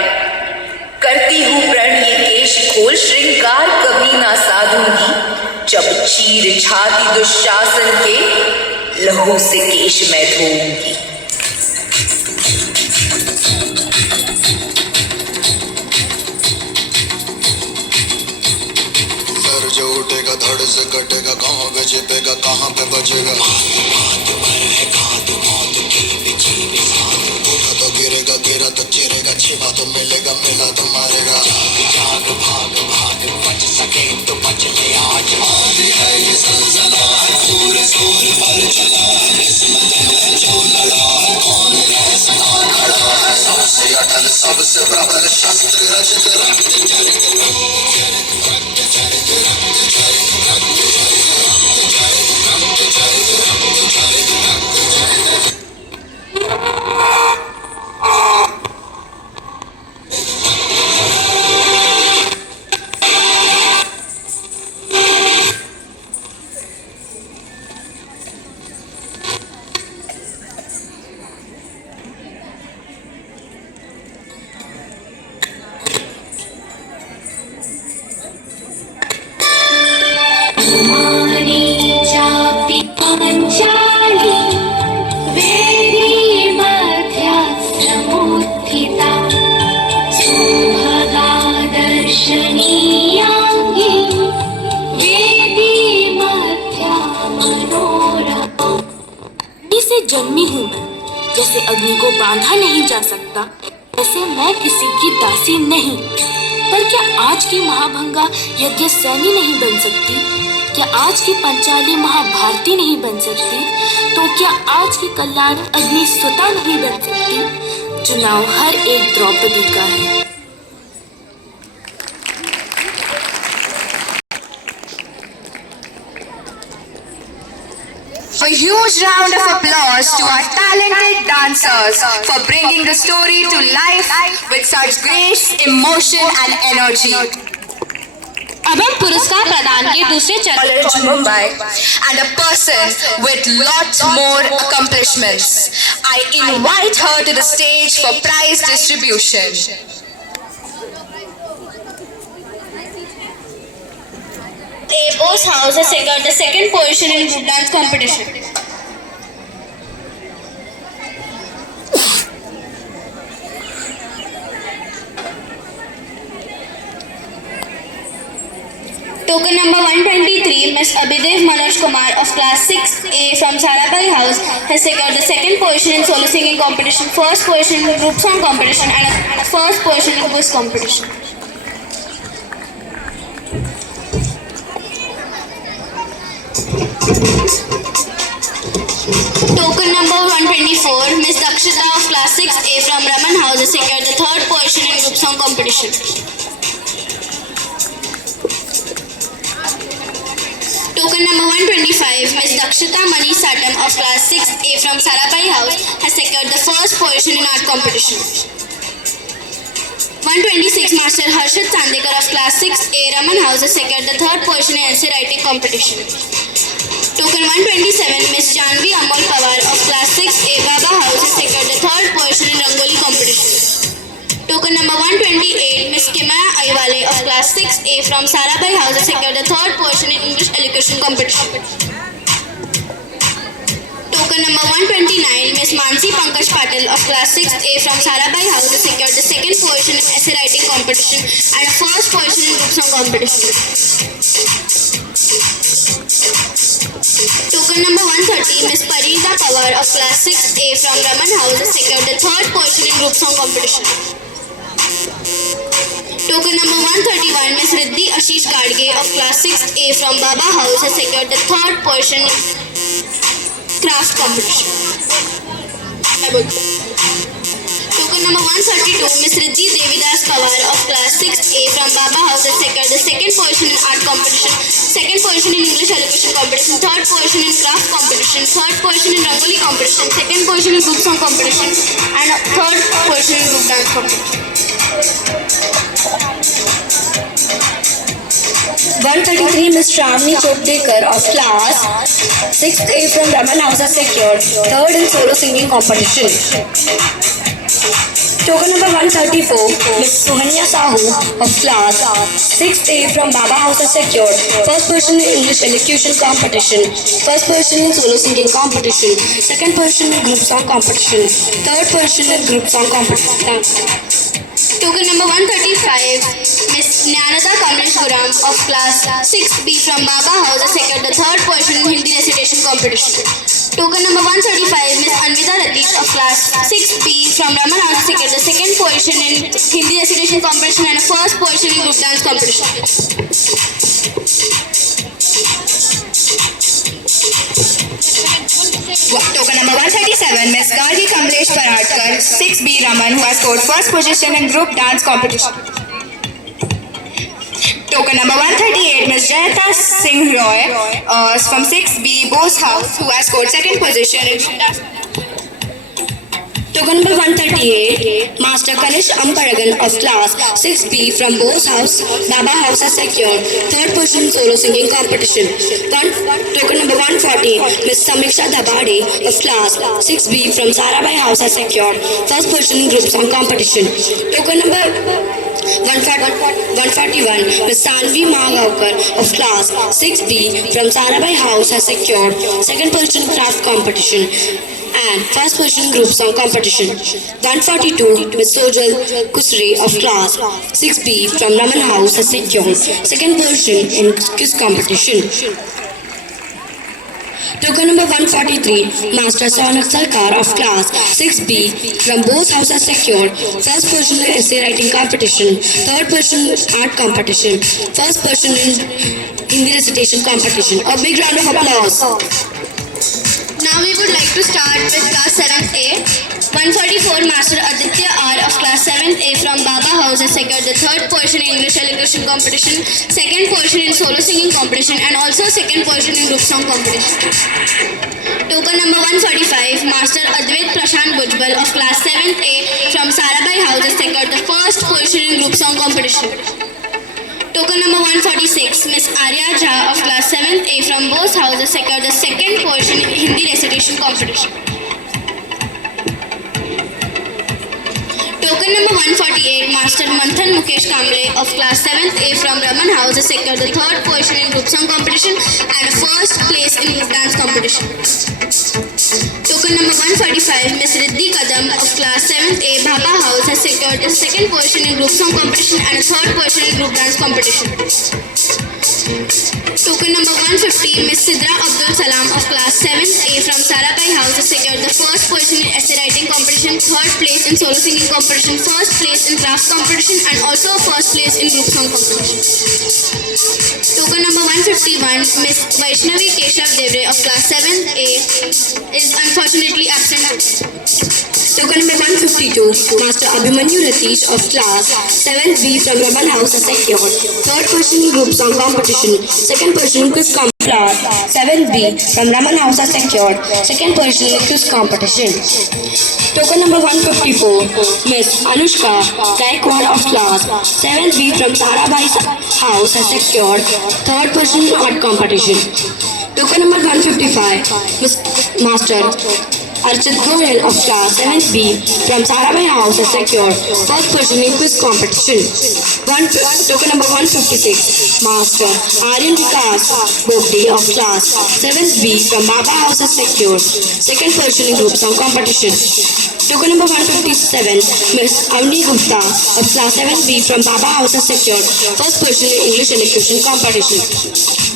करती हूँ प्रण ये केश खोल, श्रृंगार कभी ना साधूंगी। जब चीर छाती दुशासन के, लहू से केश मैं धोऊंगी। जो उठेगा धड़ से कटेगा, कहाँ पे छिपेगा कहाँ पे बचेगा। उठा तो गिरेगा, गिरा तो चिरेगा, छिपा तो मिलेगा, मिला तो मारेगा। जाग भाग भाग, बच सके तो बच ले आज। आंधी है ये सनसनाहट, पूरे जोर पर चला है किस्मत ने जो लड़ा। कौन रह सका खड़ा है, सबसे अटल सबसे प्रबल शस्त्र रचित रक्त चरित। जन्मी हूँ मैं, जैसे अग्नि को बांधा नहीं जा सकता, वैसे मैं किसी की दासी नहीं। पर क्या आज की महाभंगा यज्ञ सैनी नहीं बन सकती? क्या आज की पंचाली महाभारती नहीं बन सकती? तो क्या आज की कल्याण अग्नि सुता नहीं बन सकती? चुनाव हर एक द्रौपदी का है। A huge round of applause to our talented dancers for bringing the story to life with such grace, emotion and energy. अब हम पुरस्कार प्रदान के दूसरे चरण College Mumbai and a person with lots more accomplishments. I invite her to the stage for prize distribution. A Bose House has secured the second position in group dance competition. Token number 123, Ms. Abhidev Manoj Kumar of class 6A from Sarabai House has secured the second position in solo singing competition, first position in group song competition and a first position in quiz competition. Token number 124, Ms. Dakshita of class 6A from Raman House has secured the third position in group song competition. Token number 125, Ms. Dakshita Mani Satam of class 6A from Sarabai House has secured the first position in art competition. 126, Master Harshit Sandekar of class 6A Raman House has secured the third position in essay writing competition. Token 127, Ms. Janvi Amol Pawar of class 6A Baba House has secured the third position in Rangoli competition. Token number 128, Ms. Kimaya Aiwale of class 6A from Sarabai House has secured the third position in English elocution competition. Token number 129, Ms. Mansi Pankaj Patil of class 6A from Sarabai House has secured the second position in essay writing competition and a first position in group song competition. Token number 130, Ms. Parida Pawar of class 6A from Raman House has secured the third position in group song competition. Token number 131, Ms. Riddhi Ashish Gadge of class 6A from Baba House has secured the third position in craft competition. Token number 132, Ms. Riddhi Devidas Pawar of class 6A from Baba House has secured the second position in art competition, second position in English elocution competition, third position in craft competition, third position in Rangoli competition, second position in group song competition and a third position in group dance competition. 133, Ms. Shravani Chopdekar of class 6A from Raman House has secured third in solo singing competition. Token number 134, Ms. Suhanya Sahu of class 6A from Baba House has secured first position in English elocution competition, first position in solo singing competition, second position in group song competition, third position in group song competition. Token number 135, Ms. Jnanada Kamlesh Guram of class 6B from Baba House has secured the third position in Hindi recitation competition. Token number 135, Ms. Anvita Ratish of class 6B from Raman House has secured the second position in Hindi recitation competition and a first position in group dance competition. Token number 137, Ms. Gaji Kamlesh Paradkar, 6B Raman, who has scored first position in group dance competition. Token number 138, Ms. Jayata Singh Roy from 6B Bose House, who has scored second position in group dance. Token number 138, Master Kanish Amparagan of class 6B from Bose House, Baba House has secured third position in solo singing competition. Token number 140, Ms. Samiksha Dhabade of class 6B from Sarabai House has secured first position in group song competition. Token number 141, Ms. Sanvi Mahagaukar of class 6B from Sarabai House has secured second position in craft competition and first position in group song competition. 142, Ms. Sojal Kusri of class 6B from Raman House has secured second position in quiz competition. Token number 143, Master Sonak Sarkar of class 6B from Bose House has secured first position in essay writing competition, third position in art competition, first position in Hindi recitation competition. A big round of applause. Now we would like to start with class 7th A. 144, Master Aditya R of class 7th A from Baba House has secured the third position in English elocution competition, second position in solo singing competition and also second position in group song competition. Token number 145, Master Advait Prashant Bujbal of class 7th A from Sarabai House has secured the first position in group song competition. Token number 146, Ms. Arya Jha of class 7th A from Bose House has secured the second position in Hindi recitation competition. Token number 148, Master Manthan Mukesh Kamble of class 7th A from Raman House has secured the third position in group song competition and a first place in group dance competition. Token number 145, Ms. Riddhi Kadam of class 7th A Baba House has secured the second position in group song competition and a third position in group dance competition. Token number 150, Miss Sidra Abdul Salam of class 7th A from Sarabhai House has secured the first position in essay writing competition, third place in solo singing competition, first place in craft competition, and also first place in group song competition. Token number 151, Miss Vaishnavi Keshav Devre of class 7th A is unfortunately absent. Token number 152, Master Abhimanyu Ratish of class 7th B from Raman House has secured third position in group song competition, second position in quiz competition. Class 7th B from Raman House has secured second position in quiz competition. Token number 154, Miss Anushka Gaikwad of class 7th B from Sarabhai House has secured third position in art competition. Token number 155, Miss Master Archit Goyal of class 7th B from Sarabhai House has secured first position in quiz competition. Token number 156, Master Aryan Vikas Bogde of class 7th B from Baba House has secured second position in group song competition. Token number 157, Miss Avni Gupta of class 7th B from Baba House has secured first position in English elocution competition.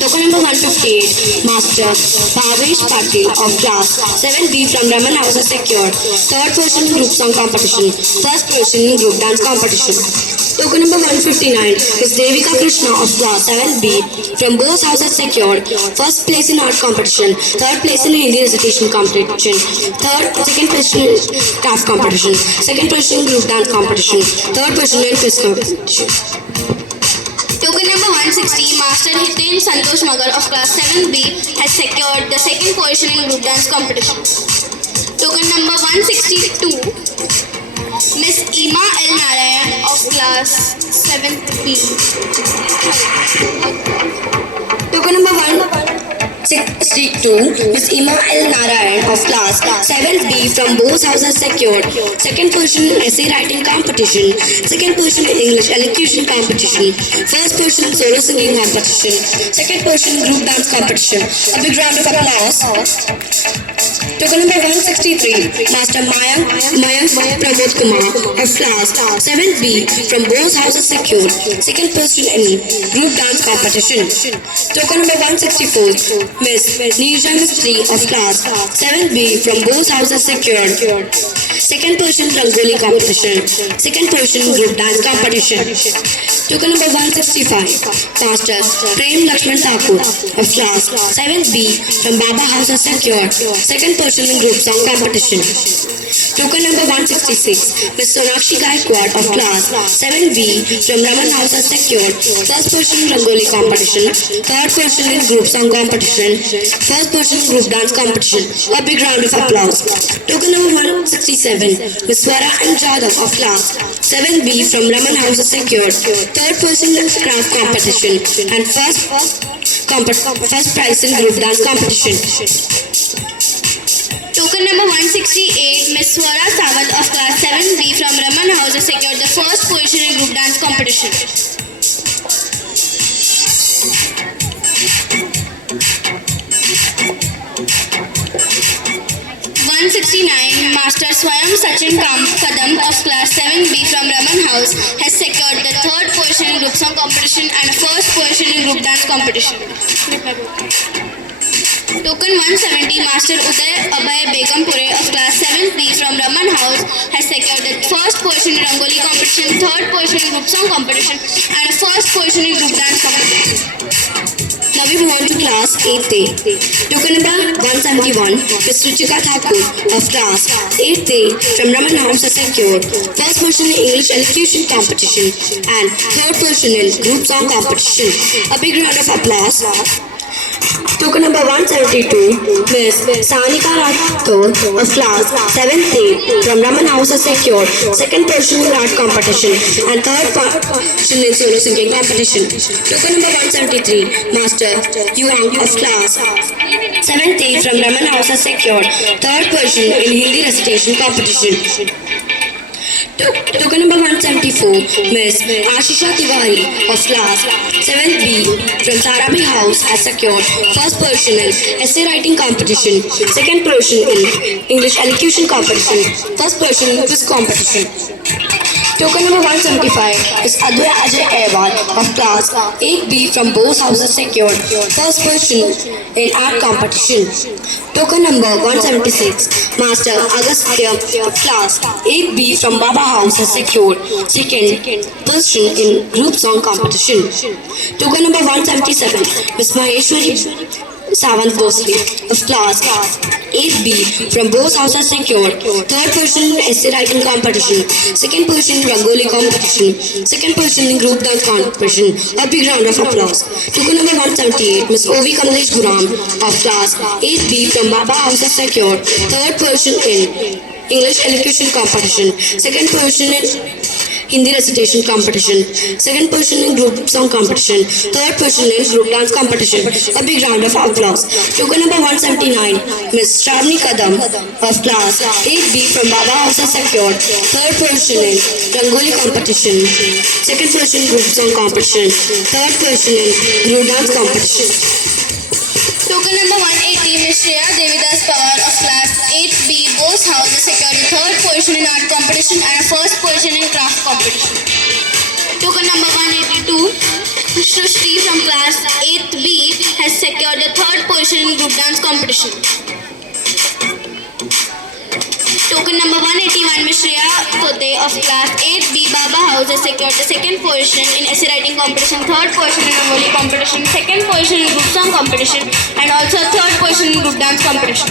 Token number 158, Master Bhavesh Patil of class 7th B from Raman House has secured third position in group song competition, first position in group dance competition. Token number 159, Miss Devika Krishna of class 7th B from Bose House has secured first place in art competition, third place in Hindi recitation competition, second position in craft competition, second position in group dance competition, third position in quiz competition. Token number 160, Master Hiten Santosh Magar of class 7th B has secured the second position in group dance competition. Token number 162, Miss Ima L. Narayan of class 7th B. Token number 162, Miss Ima L. Narayan of class 7th B from Bose House has secured second position in essay writing competition, second position in English elocution competition, first position in solo singing competition, second position in group dance competition. A big round of applause. Token number 163, Master Mayank Pramod Kumar of class 7th B from Bose House has secured second position in group dance competition. Token number 164, Miss Neerja Mistry of class 7th B from Bose House has secured second position in Rangoli competition, second position in group dance competition. Token number 165, Master Prem Lakshman Thakur of class 7th B from Baba House has secured second position in group song competition. Token number 166, Miss Sonakshi Gaikwad of class 7th B from Raman House has secured first position in Rangoli competition, third position in group song competition, first position in group dance competition. A big round of applause. Token number 167, Miss Swara and Jadhav of class 7th B from Raman House has secured third position in craft competition and first prize in group dance competition. Token number 168, Miss Swara Sawant of class 7th B from Raman House has secured the first position in group dance competition. Master Swayam Sachin Kadam of class 7B from Raman House has secured the third position in group song competition and first position in group dance competition. Token 170, Master Uday Abhay Begumpure of class 7B from Raman House has secured the first position in Rangoli competition, third position in group song competition and first position in group dance competition. Now we move on to class 8A. Token number 171, Ms. Ruchika Thakur of class 8A from Raman House has secured first position in English elocution competition and third position in group song competition. A big round of applause. Token number 172, Ms. Sanika Rathore of class 7th A from Raman House has secured second position in art competition and third position in solo singing competition. Token number 173, Master Yuang of class 7th A from Raman House has secured third position in Hindi recitation competition. Token number 174, Ms. Ashisha Tiwari of class 7th B from Sarabhai House has secured first position in essay writing competition, second position in English elocution competition, first position in quiz competition. Token number 175 is Advay Ajay Airwal of class 8B from Bose Houses secured first position in art competition. Token number 176, Master Agastya of class 8B from Baba House has secured second position in group song competition. Token number 177, Miss Maheshwari Savant Bosle of class 8B from Bose House has secured third position in essay writing competition, second position in Rangoli competition, second position in group dance competition. A big round of applause. Token number 178, Miss Ovi Kamlesh Guram of class 8B from Baba House has secured third position in English elocution competition, second position in Hindi recitation competition, second position in group song competition, third position in group dance competition. A big round of applause. Token number 179, Miss Shravani Kadam of class 8B from Baba House has secured third position in Rangoli competition, second position in group song competition, third position in group dance competition. Token number 180, Ms. Shreya Devidas Pawar of class 8B, Bose House has secured the third position in art competition and a first position in craft competition. Token number 182, Shrishti from class 8B has secured the third position in group dance competition. Token number 181, Ms. Shreya Kote of class 8B, Baba House has secured the second position in essay writing competition, third position in Rangoli competition, second position in group song competition, and also third position in group dance competition.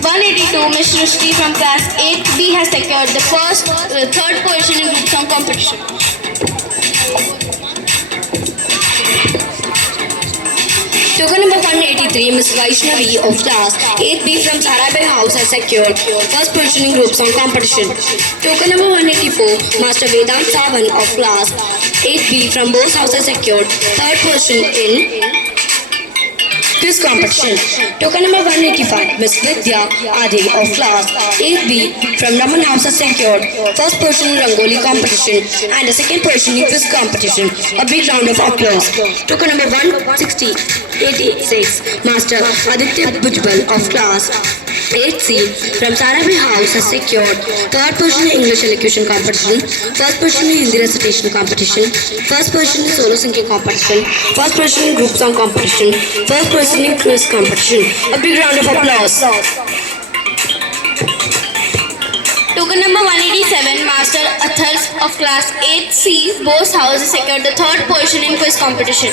182, Ms. Shrishti from class 8B has secured the third position in group song competition. Token number 183, Miss Vaishnavi of class 8B from Sarabai House has secured first position in group song competition. Token number 184, Master Vedant Savan of class 8B from Bose House has secured third position in quiz competition. Token number 185, Miss Vidya Adi of class 8B from Raman House has secured first position in Rangoli competition and a second position in quiz competition. A big round of applause. Token number 186, Master Aditya Bujbal of class 8C from Sarabi House has secured third position in English elocution competition, first position in Hindi recitation competition, first position in solo singing competition, first position in group song competition, first position in quiz competition. A big round of applause. Token number 187, Master Athars of class 8C, Bose House has secured the third position in quiz competition.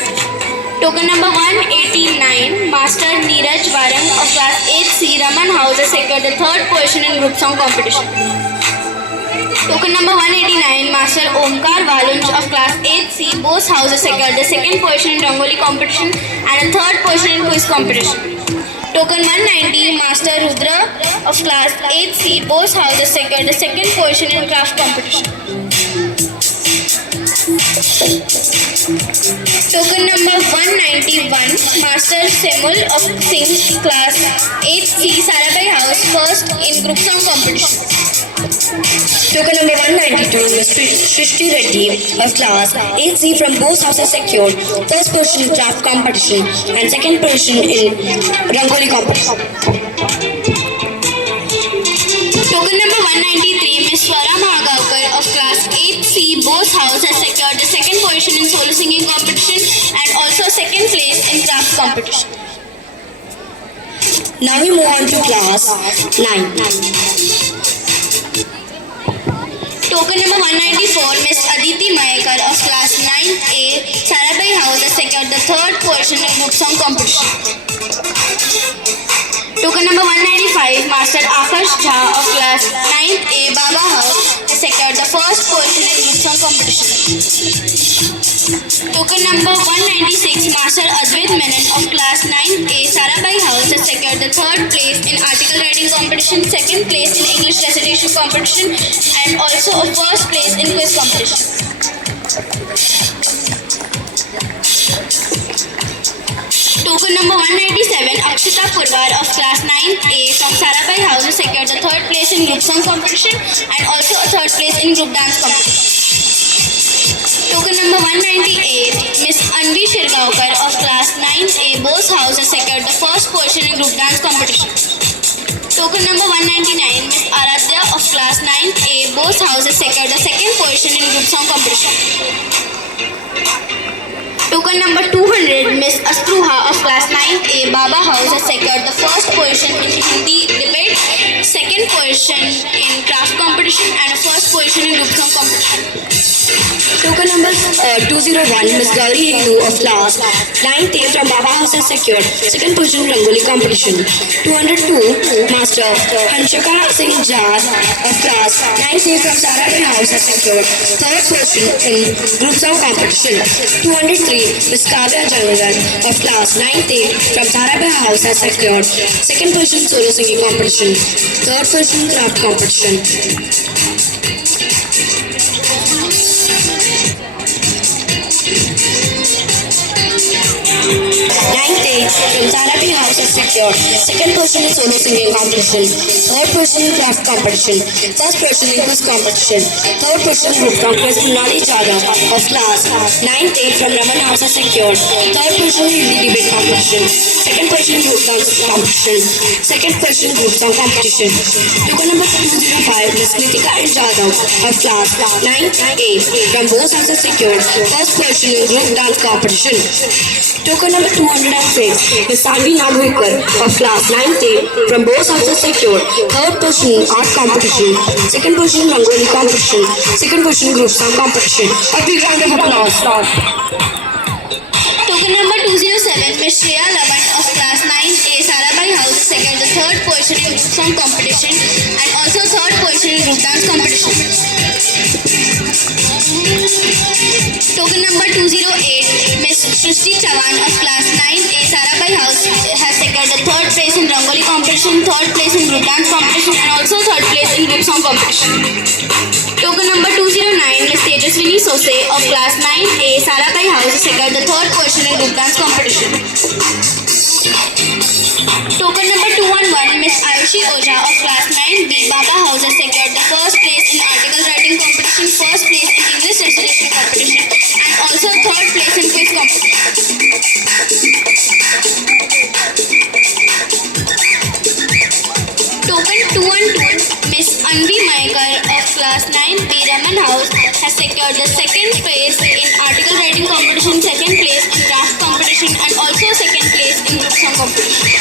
Token number 189, Master Neeraj Varang of class 8C, Raman House has secured the third position in group song competition. Token number 189, Master Omkar Valunj of class 8C, Bose House has secured the second position in Rangoli competition and a third position in quiz competition. Token 190, Master Rudra of class 8C, Bose House has secured the second position in craft competition. Token number 191, Master Semul of Singh class 8C, Sarabai House, first in group song competition. Token number 192, Ms. Shrishti Reddy of class 8C from Bose House has secured first position in craft competition and second position in Rangoli competition. Token number 193, Ms. Swara Mahagaukar of class 8C, Bose House has secured the second position in solo singing competition and also second place in craft competition. Now we move on to class 9. Token number 194, Ms. Aditi Mayekar of class 9A, Sarabai House has secured the third position in group song competition. Token number 195, Master Akash Jha of class 9A, Baba House has secured the first position in group song competition. Token number 196, Master Advait Menon of class 9A, Sarabai House has secured the third place in article writing competition, second place in English recitation competition, and also a first place in quiz competition. Token number 197, Akshita Purwar of class 9A from Sarabai House has secured the third place in group song competition and also a third place in group dance competition. Token number 198, Miss Anvi Shirgaonkar of class 9A, Bose House has secured the first position in group dance competition. Token number 199, Miss Aradhya of class 9A, Bose House has secured the second position in group song competition. Token number 200, Miss Astruha of class 9A, Baba House has secured the first position in Hindi debate, second position in craft competition and a first position in group song competition. Token number 201, Miss Gauri Hindu of class 9th A from Baba House has secured second position in Rangoli competition. 202, Master Hanshaka Singh Jad of class 9th A from Sarabhi House has secured third position in group song competition. 203, Miss Kavya Jangan of class 9th A from Sarabhi House has secured second position in solo singing competition, third position in craft competition. 9th A from Sarabhi House has secured second position in solo singing competition, third position in craft competition, first position in quiz competition, third position in group competition. Nali Jadhav of class 9th A from Raman House has secured third position in Hindi debate competition, second position in group dance competition, second position in group song competition. Token number 205, Miss Nitika and Jadhav of class 9th A from Bose House has secured first position in group dance competition. Token number 206, Miss Sanvi Nagwekar of class 9th A from Bose House has secured third position in art competition, second position in Rangoli competition, second position in group song competition. A big round of applause. Token number 207, Miss Shreya Lavan of class 9A, Sarabhai House has secured the third position in group song competition and also third position in group dance competition. Token number 208, Miss Srishti Chavan of class 9A, Sarabhai House has secured the third place in Rangoli competition, third place in group dance competition and also third place in group song competition. Token number 209, Miss Tejaswini Sose of class 9A, Sarabhai House has secured the third position in group dance competition. Token number 211, Miss Ayushi Oja of class 9B, Baba House has secured the first place in article writing competition, first place in English recitation competition and also third place in quiz competition. Token 212, Miss Anvi Maikar of class 9B, Raman House has secured the second place in article writing competition, second place in craft competition and also second place in group song competition.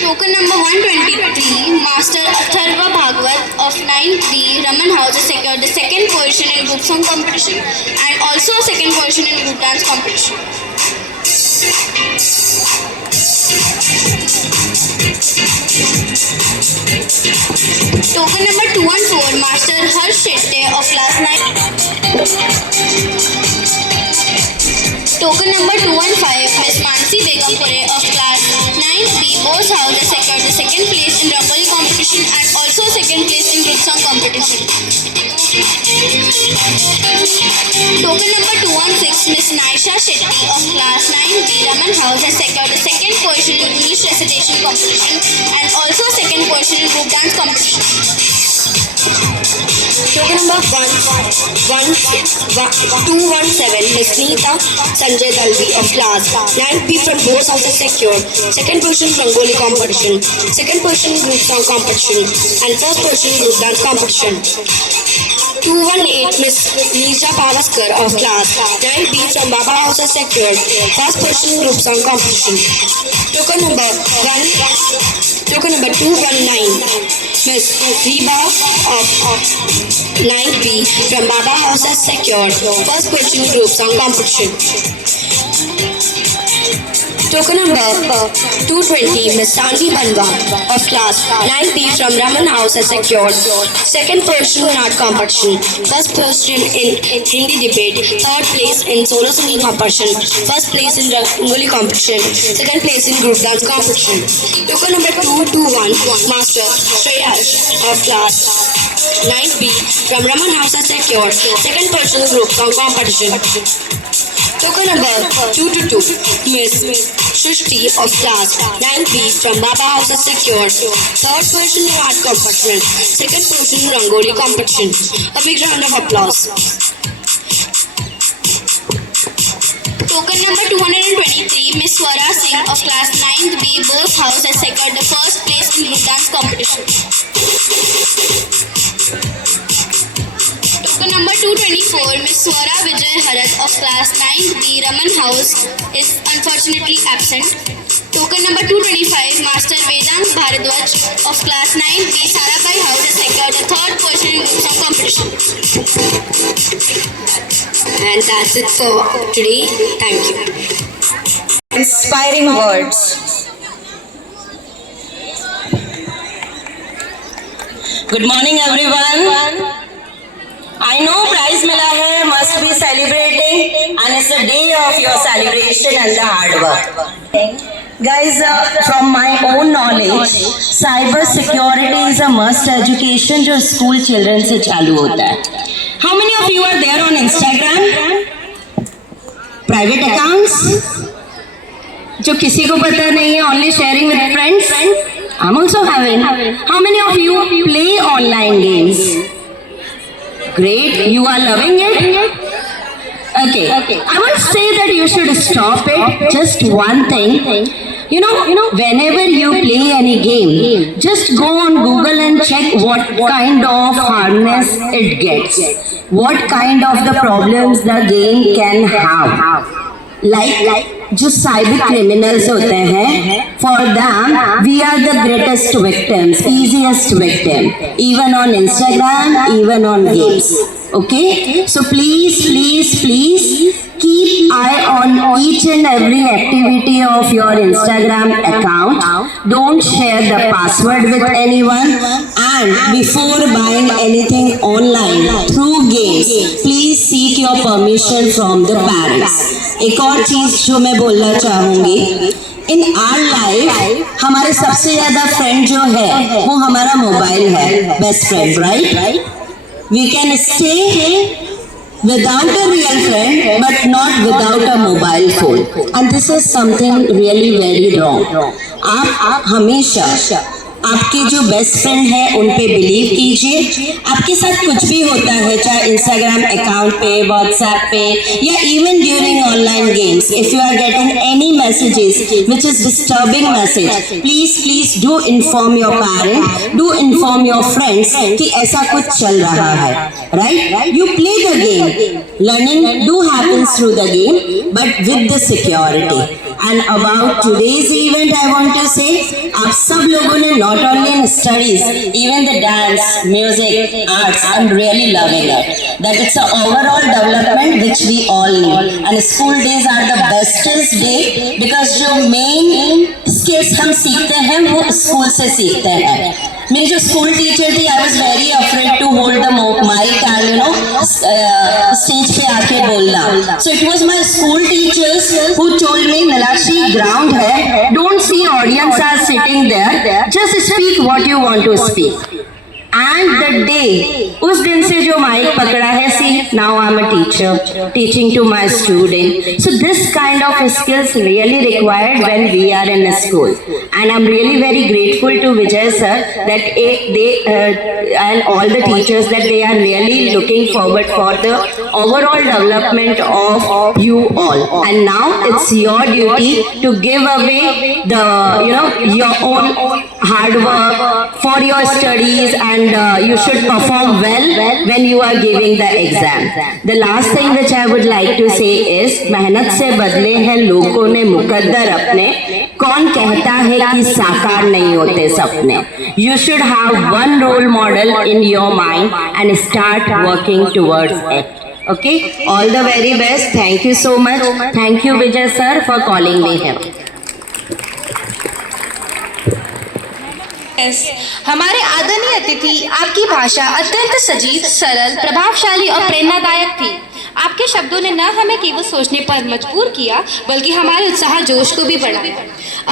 Token number 123, Master Atharva Bhagwat of 9B, Raman House has secured the second position in group song competition and also second position in group dance competition. Token number 214, Master Harsh Shetty of class 9. Token number 215, Miss Mansi Begumpure of class 9B, Bose House has secured the second place in Rangoli competition and also second place in group song competition. Token number 216, Miss Naisha Shetty of class 9B, Raman House has secured the second position in English recitation competition and also second position in group dance competition. Token number 217, Miss Neeta Sanjay Dalvi of class 9B from Bose House has secured second position in Rangoli competition, second position in group song competition and first position in group dance competition. 218, Miss Nisha Pavaskar of class 9B from Baba House has secured first position in group song competition. Token number 219, Miss Reba of 9B from Baba House has secured first position in group song competition. Token number 220, Miss Sanvi Banwa of class 9B from Raman House has secured second position in art competition, first position in Hindi debate, third place in solo singing competition, first place in Rangoli competition, second place in group dance competition. Token number 221, Master Shreyash of class 9B from Raman House has secured second position in group song competition. Token number 222, Miss Shrishti of class 9B from Baba House has secured third position in art competition, second position in Rangoli competition. A big round of applause. Token number 223, Miss Swara Singh of class 9th B, Bose House has secured the first place in group dance competition. Token number 224, Miss Swara Vijay Harat of class 9th B, Raman House is unfortunately absent. Token number 225, Master Vedant Bharadwaj of class 9B, Sarabai House has secured the third position in group song competition. And that's it for today. Thank you. Inspiring words. Good morning, everyone. I know prize mila hai, must be celebrating, and it's the day of your celebration and the hard work. Guys, from my own knowledge, cyber security is a must education जो school children से चालू होता है. How many of you are there on Instagram? Private accounts? जो किसी को पता नहीं है, only sharing with friends? I'm also having. How many of you play online games? Great, you are loving it? Okay, I won't say that you should stop it. Just one thing. You know, whenever you play any game, just go on Google and check what kind of harness it gets. What kind of the problems the game can have. Like जो cyber criminals होते हैं, for them we are the greatest victims, easiest victim, even on Instagram, even on games. Okay, so please keep eye on each and every activity of your Instagram account. Don't share the password with anyone, and before buying anything online through games, please seek your permission from the parents. एक और चीज जो मैं बोलना चाहूंगी, in our life हमारे सबसे ज्यादा फ्रेंड जो है वो हमारा मोबाइल है, best friend, right? We can stay without a real friend but not without a mobile phone, and this is something really very wrong. आप हमेशा आपके जो बेस्ट फ्रेंड है उन पे बिलीव कीजिए. आपके साथ कुछ भी होता है, चाहे इंस्टाग्राम अकाउंट पे, व्हाट्सएप पे, या even during online games, if you are getting any messages which is disturbing message, please do inform your parent, do inform your friends कि ऐसा कुछ चल रहा है, right? You play the game, learning do happens through the game but with the security. And about today's event, I want to say, आप सब लोगों ने not only in studies, even the dance, music, arts, I'm really loving it. That it's an overall development which we all need. And school days are the bestest day because जो main skills हम सीखते हैं वो school से सीखते हैं. मेरी जो स्कूल टीचर थी, I was very afraid to hold the mic and stage पे आके बोलना. So it was my school teachers who told me, Neelakshi, ground है, don't see audience are sitting there, just speak what you want to speak. And the day, उस दिन से जो mic पकड़ा है, see now I am a teacher teaching to my student. So this kind of skills really required when we are in school, and I'm really very grateful to Vijay sir that they and all the teachers that they are really looking forward for the overall development of you all. And now it's your duty to give away the your own hard work for your studies, and you should perform well when you are giving the exam. The last thing which I would like to say is, मेहनत से बदले हैं लोगों ने मुकद्दर अपने, कौन कहता है कि साकार नहीं होते सपने. You should have one role model in your mind and start working towards it. Okay, all the very best. Thank you so much. Thank you Vijay sir for calling me here. हमारे आदरणीय अतिथि, आपकी भाषा अत्यंत सजीव, सरल, प्रभावशाली और प्रेरणादायक थी. आपके शब्दों ने न हमें केवल सोचने पर मजबूर किया बल्कि हमारे उत्साह जोश को भी बढ़ाया.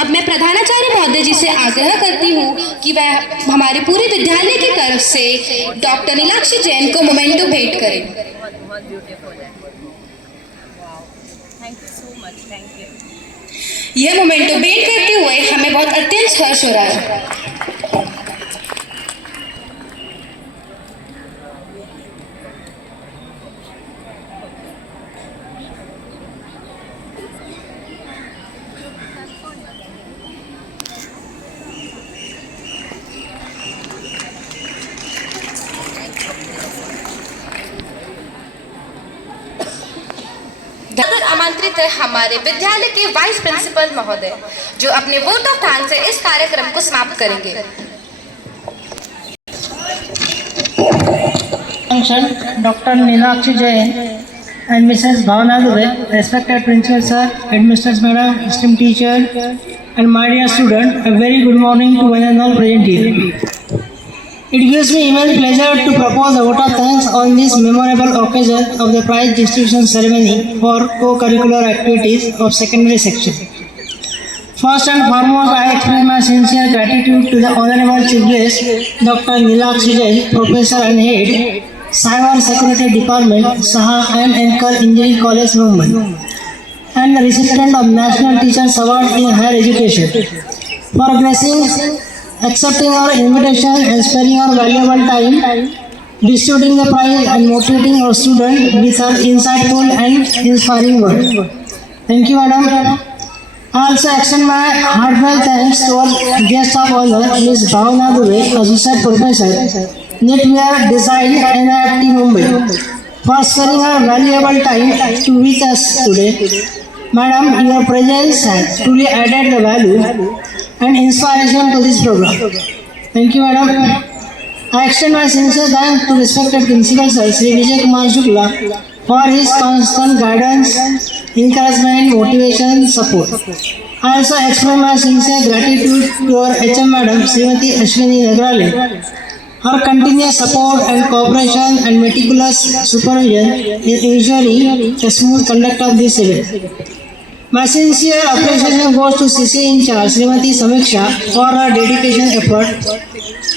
अब मैं प्रधानाचार्य महोदय जी से आग्रह करती हूँ कि वह हमारे पूरे विद्यालय की तरफ से डॉक्टर नीलाक्षी जैन को मोमेंटो भेंट करें. यह मोमेंटो भेंट करते हुए हमें बहुत अत्यंत हर्ष हो रहा है. आमंत्रित है हमारे विद्यालय के वाइस प्रिंसिपल महोदय, जो अपने वोट ऑफ थैंक्स से इस कार्यक्रम को समाप्त करेंगे। Dr. Meenakshi Jain and Mrs. Bhavana Dubey, respected Principal Sir, Headmistress Madam, esteemed teacher, and my dear student, a very good morning to one and all present here. It gives me immense pleasure to propose a vote of thanks on this memorable occasion of the prize distribution ceremony for co-curricular activities of secondary section. First and foremost, I express my sincere gratitude to the Honorable Chief Guest, Dr. Meenakshi Jain, Professor and Head, Cyber Security Department, Saha and Anchor Engineering College, Mumbai, and the recipient of National Teachers Award in Higher Education, for gracing, accepting our invitation and spending our valuable time, distributing the prize and motivating our students with our insightful and inspiring work. Thank you, Madam. I also extend my heartfelt thanks to our guest of honor, Ms. Bhavana Dubey, Associate Professor, Knitwear Design, NIT Mumbai, for sparing our valuable time to with us today. Madam, your presence has truly added the value and inspiration to this program. Thank you, Madam. I extend my sincere thanks to respected Principal Sir, Sri Vijay Kumar Shukla, for his constant guidance, encouragement, motivation, support. I also express my sincere gratitude to our HM Madam, Srimati Ashwini Nagrale, her continuous support and cooperation and meticulous supervision in ensuring the smooth conduct of this event. My sincere appreciation goes to CC in charge, Srimati Samiksha, for her dedication effort,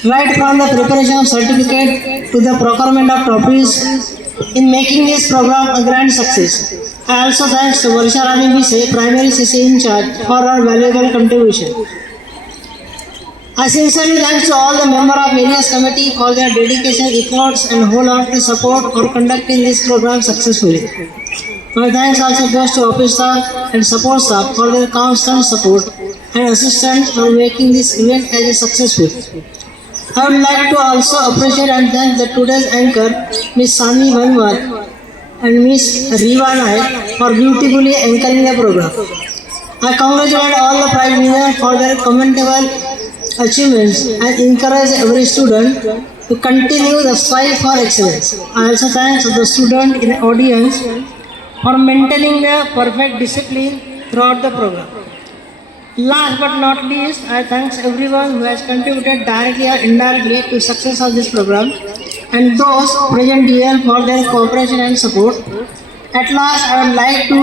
right from the preparation of certificate to the procurement of trophies, in making this program a grand success. I also thanks to Varsha Rani Bise, primary CC in charge, for her valuable contribution. I sincerely thanks to all the members of various committee for their dedication, efforts and wholehearted support for conducting this program successfully. My thanks also goes to office staff and support staff for their constant support and assistance for making this event as a successful. I would like to also appreciate and thank the today's anchor, Ms. Sani Vanwar and Ms. Riva Naik, for beautifully anchoring the program. I congratulate all the prize winners for their commendable achievements and encourage every student to continue the strive for excellence. I also thank the student in the audience for maintaining the perfect discipline throughout the program. Last but not least, I thank everyone who has contributed directly or indirectly to success of this program, and those present here for their cooperation and support. At last, I would like to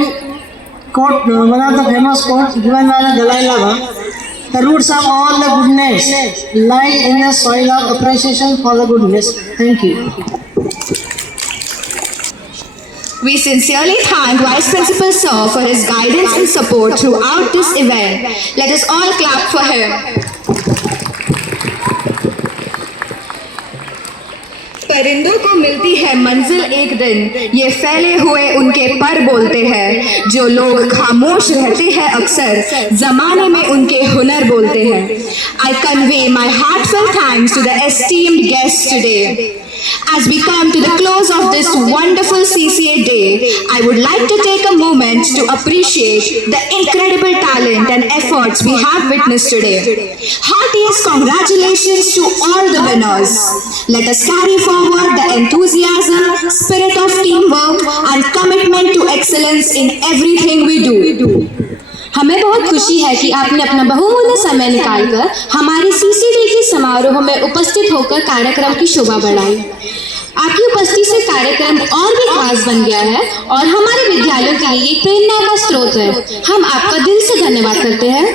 quote one of the famous quotes given by the Dalai Lama: "The roots of all the goodness lie in the soil of appreciation for the goodness." Thank you. We sincerely thank Vice Principal Sir for his guidance and support throughout this event. Let us all clap for him. परिंदों को मिलती है मंजिल एक दिन, ये फैले हुए उनके पर बोलते हैं। जो लोग खामोश रहते हैं अक्सर, जमाने में उनके हुनर बोलते हैं। I convey my heartfelt thanks to the esteemed guests today. As we come to the close of this wonderful CCA day, I would like to take a moment to appreciate the incredible talent and efforts we have witnessed today. Heartiest congratulations to all the winners. Let us carry forward the enthusiasm, spirit of teamwork and commitment to excellence in everything we do. हमें बहुत खुशी है कि आपने अपना बहुमूल्य समय निकालकर हमारे CCD के समारोह में उपस्थित होकर कार्यक्रम की शोभा बढ़ाई। आपकी उपस्थिति से कार्यक्रम और भी खास बन गया है और हमारे विद्यालयों के लिए एक प्रेरणा का स्रोत है। हम आपका दिल से धन्यवाद करते हैं।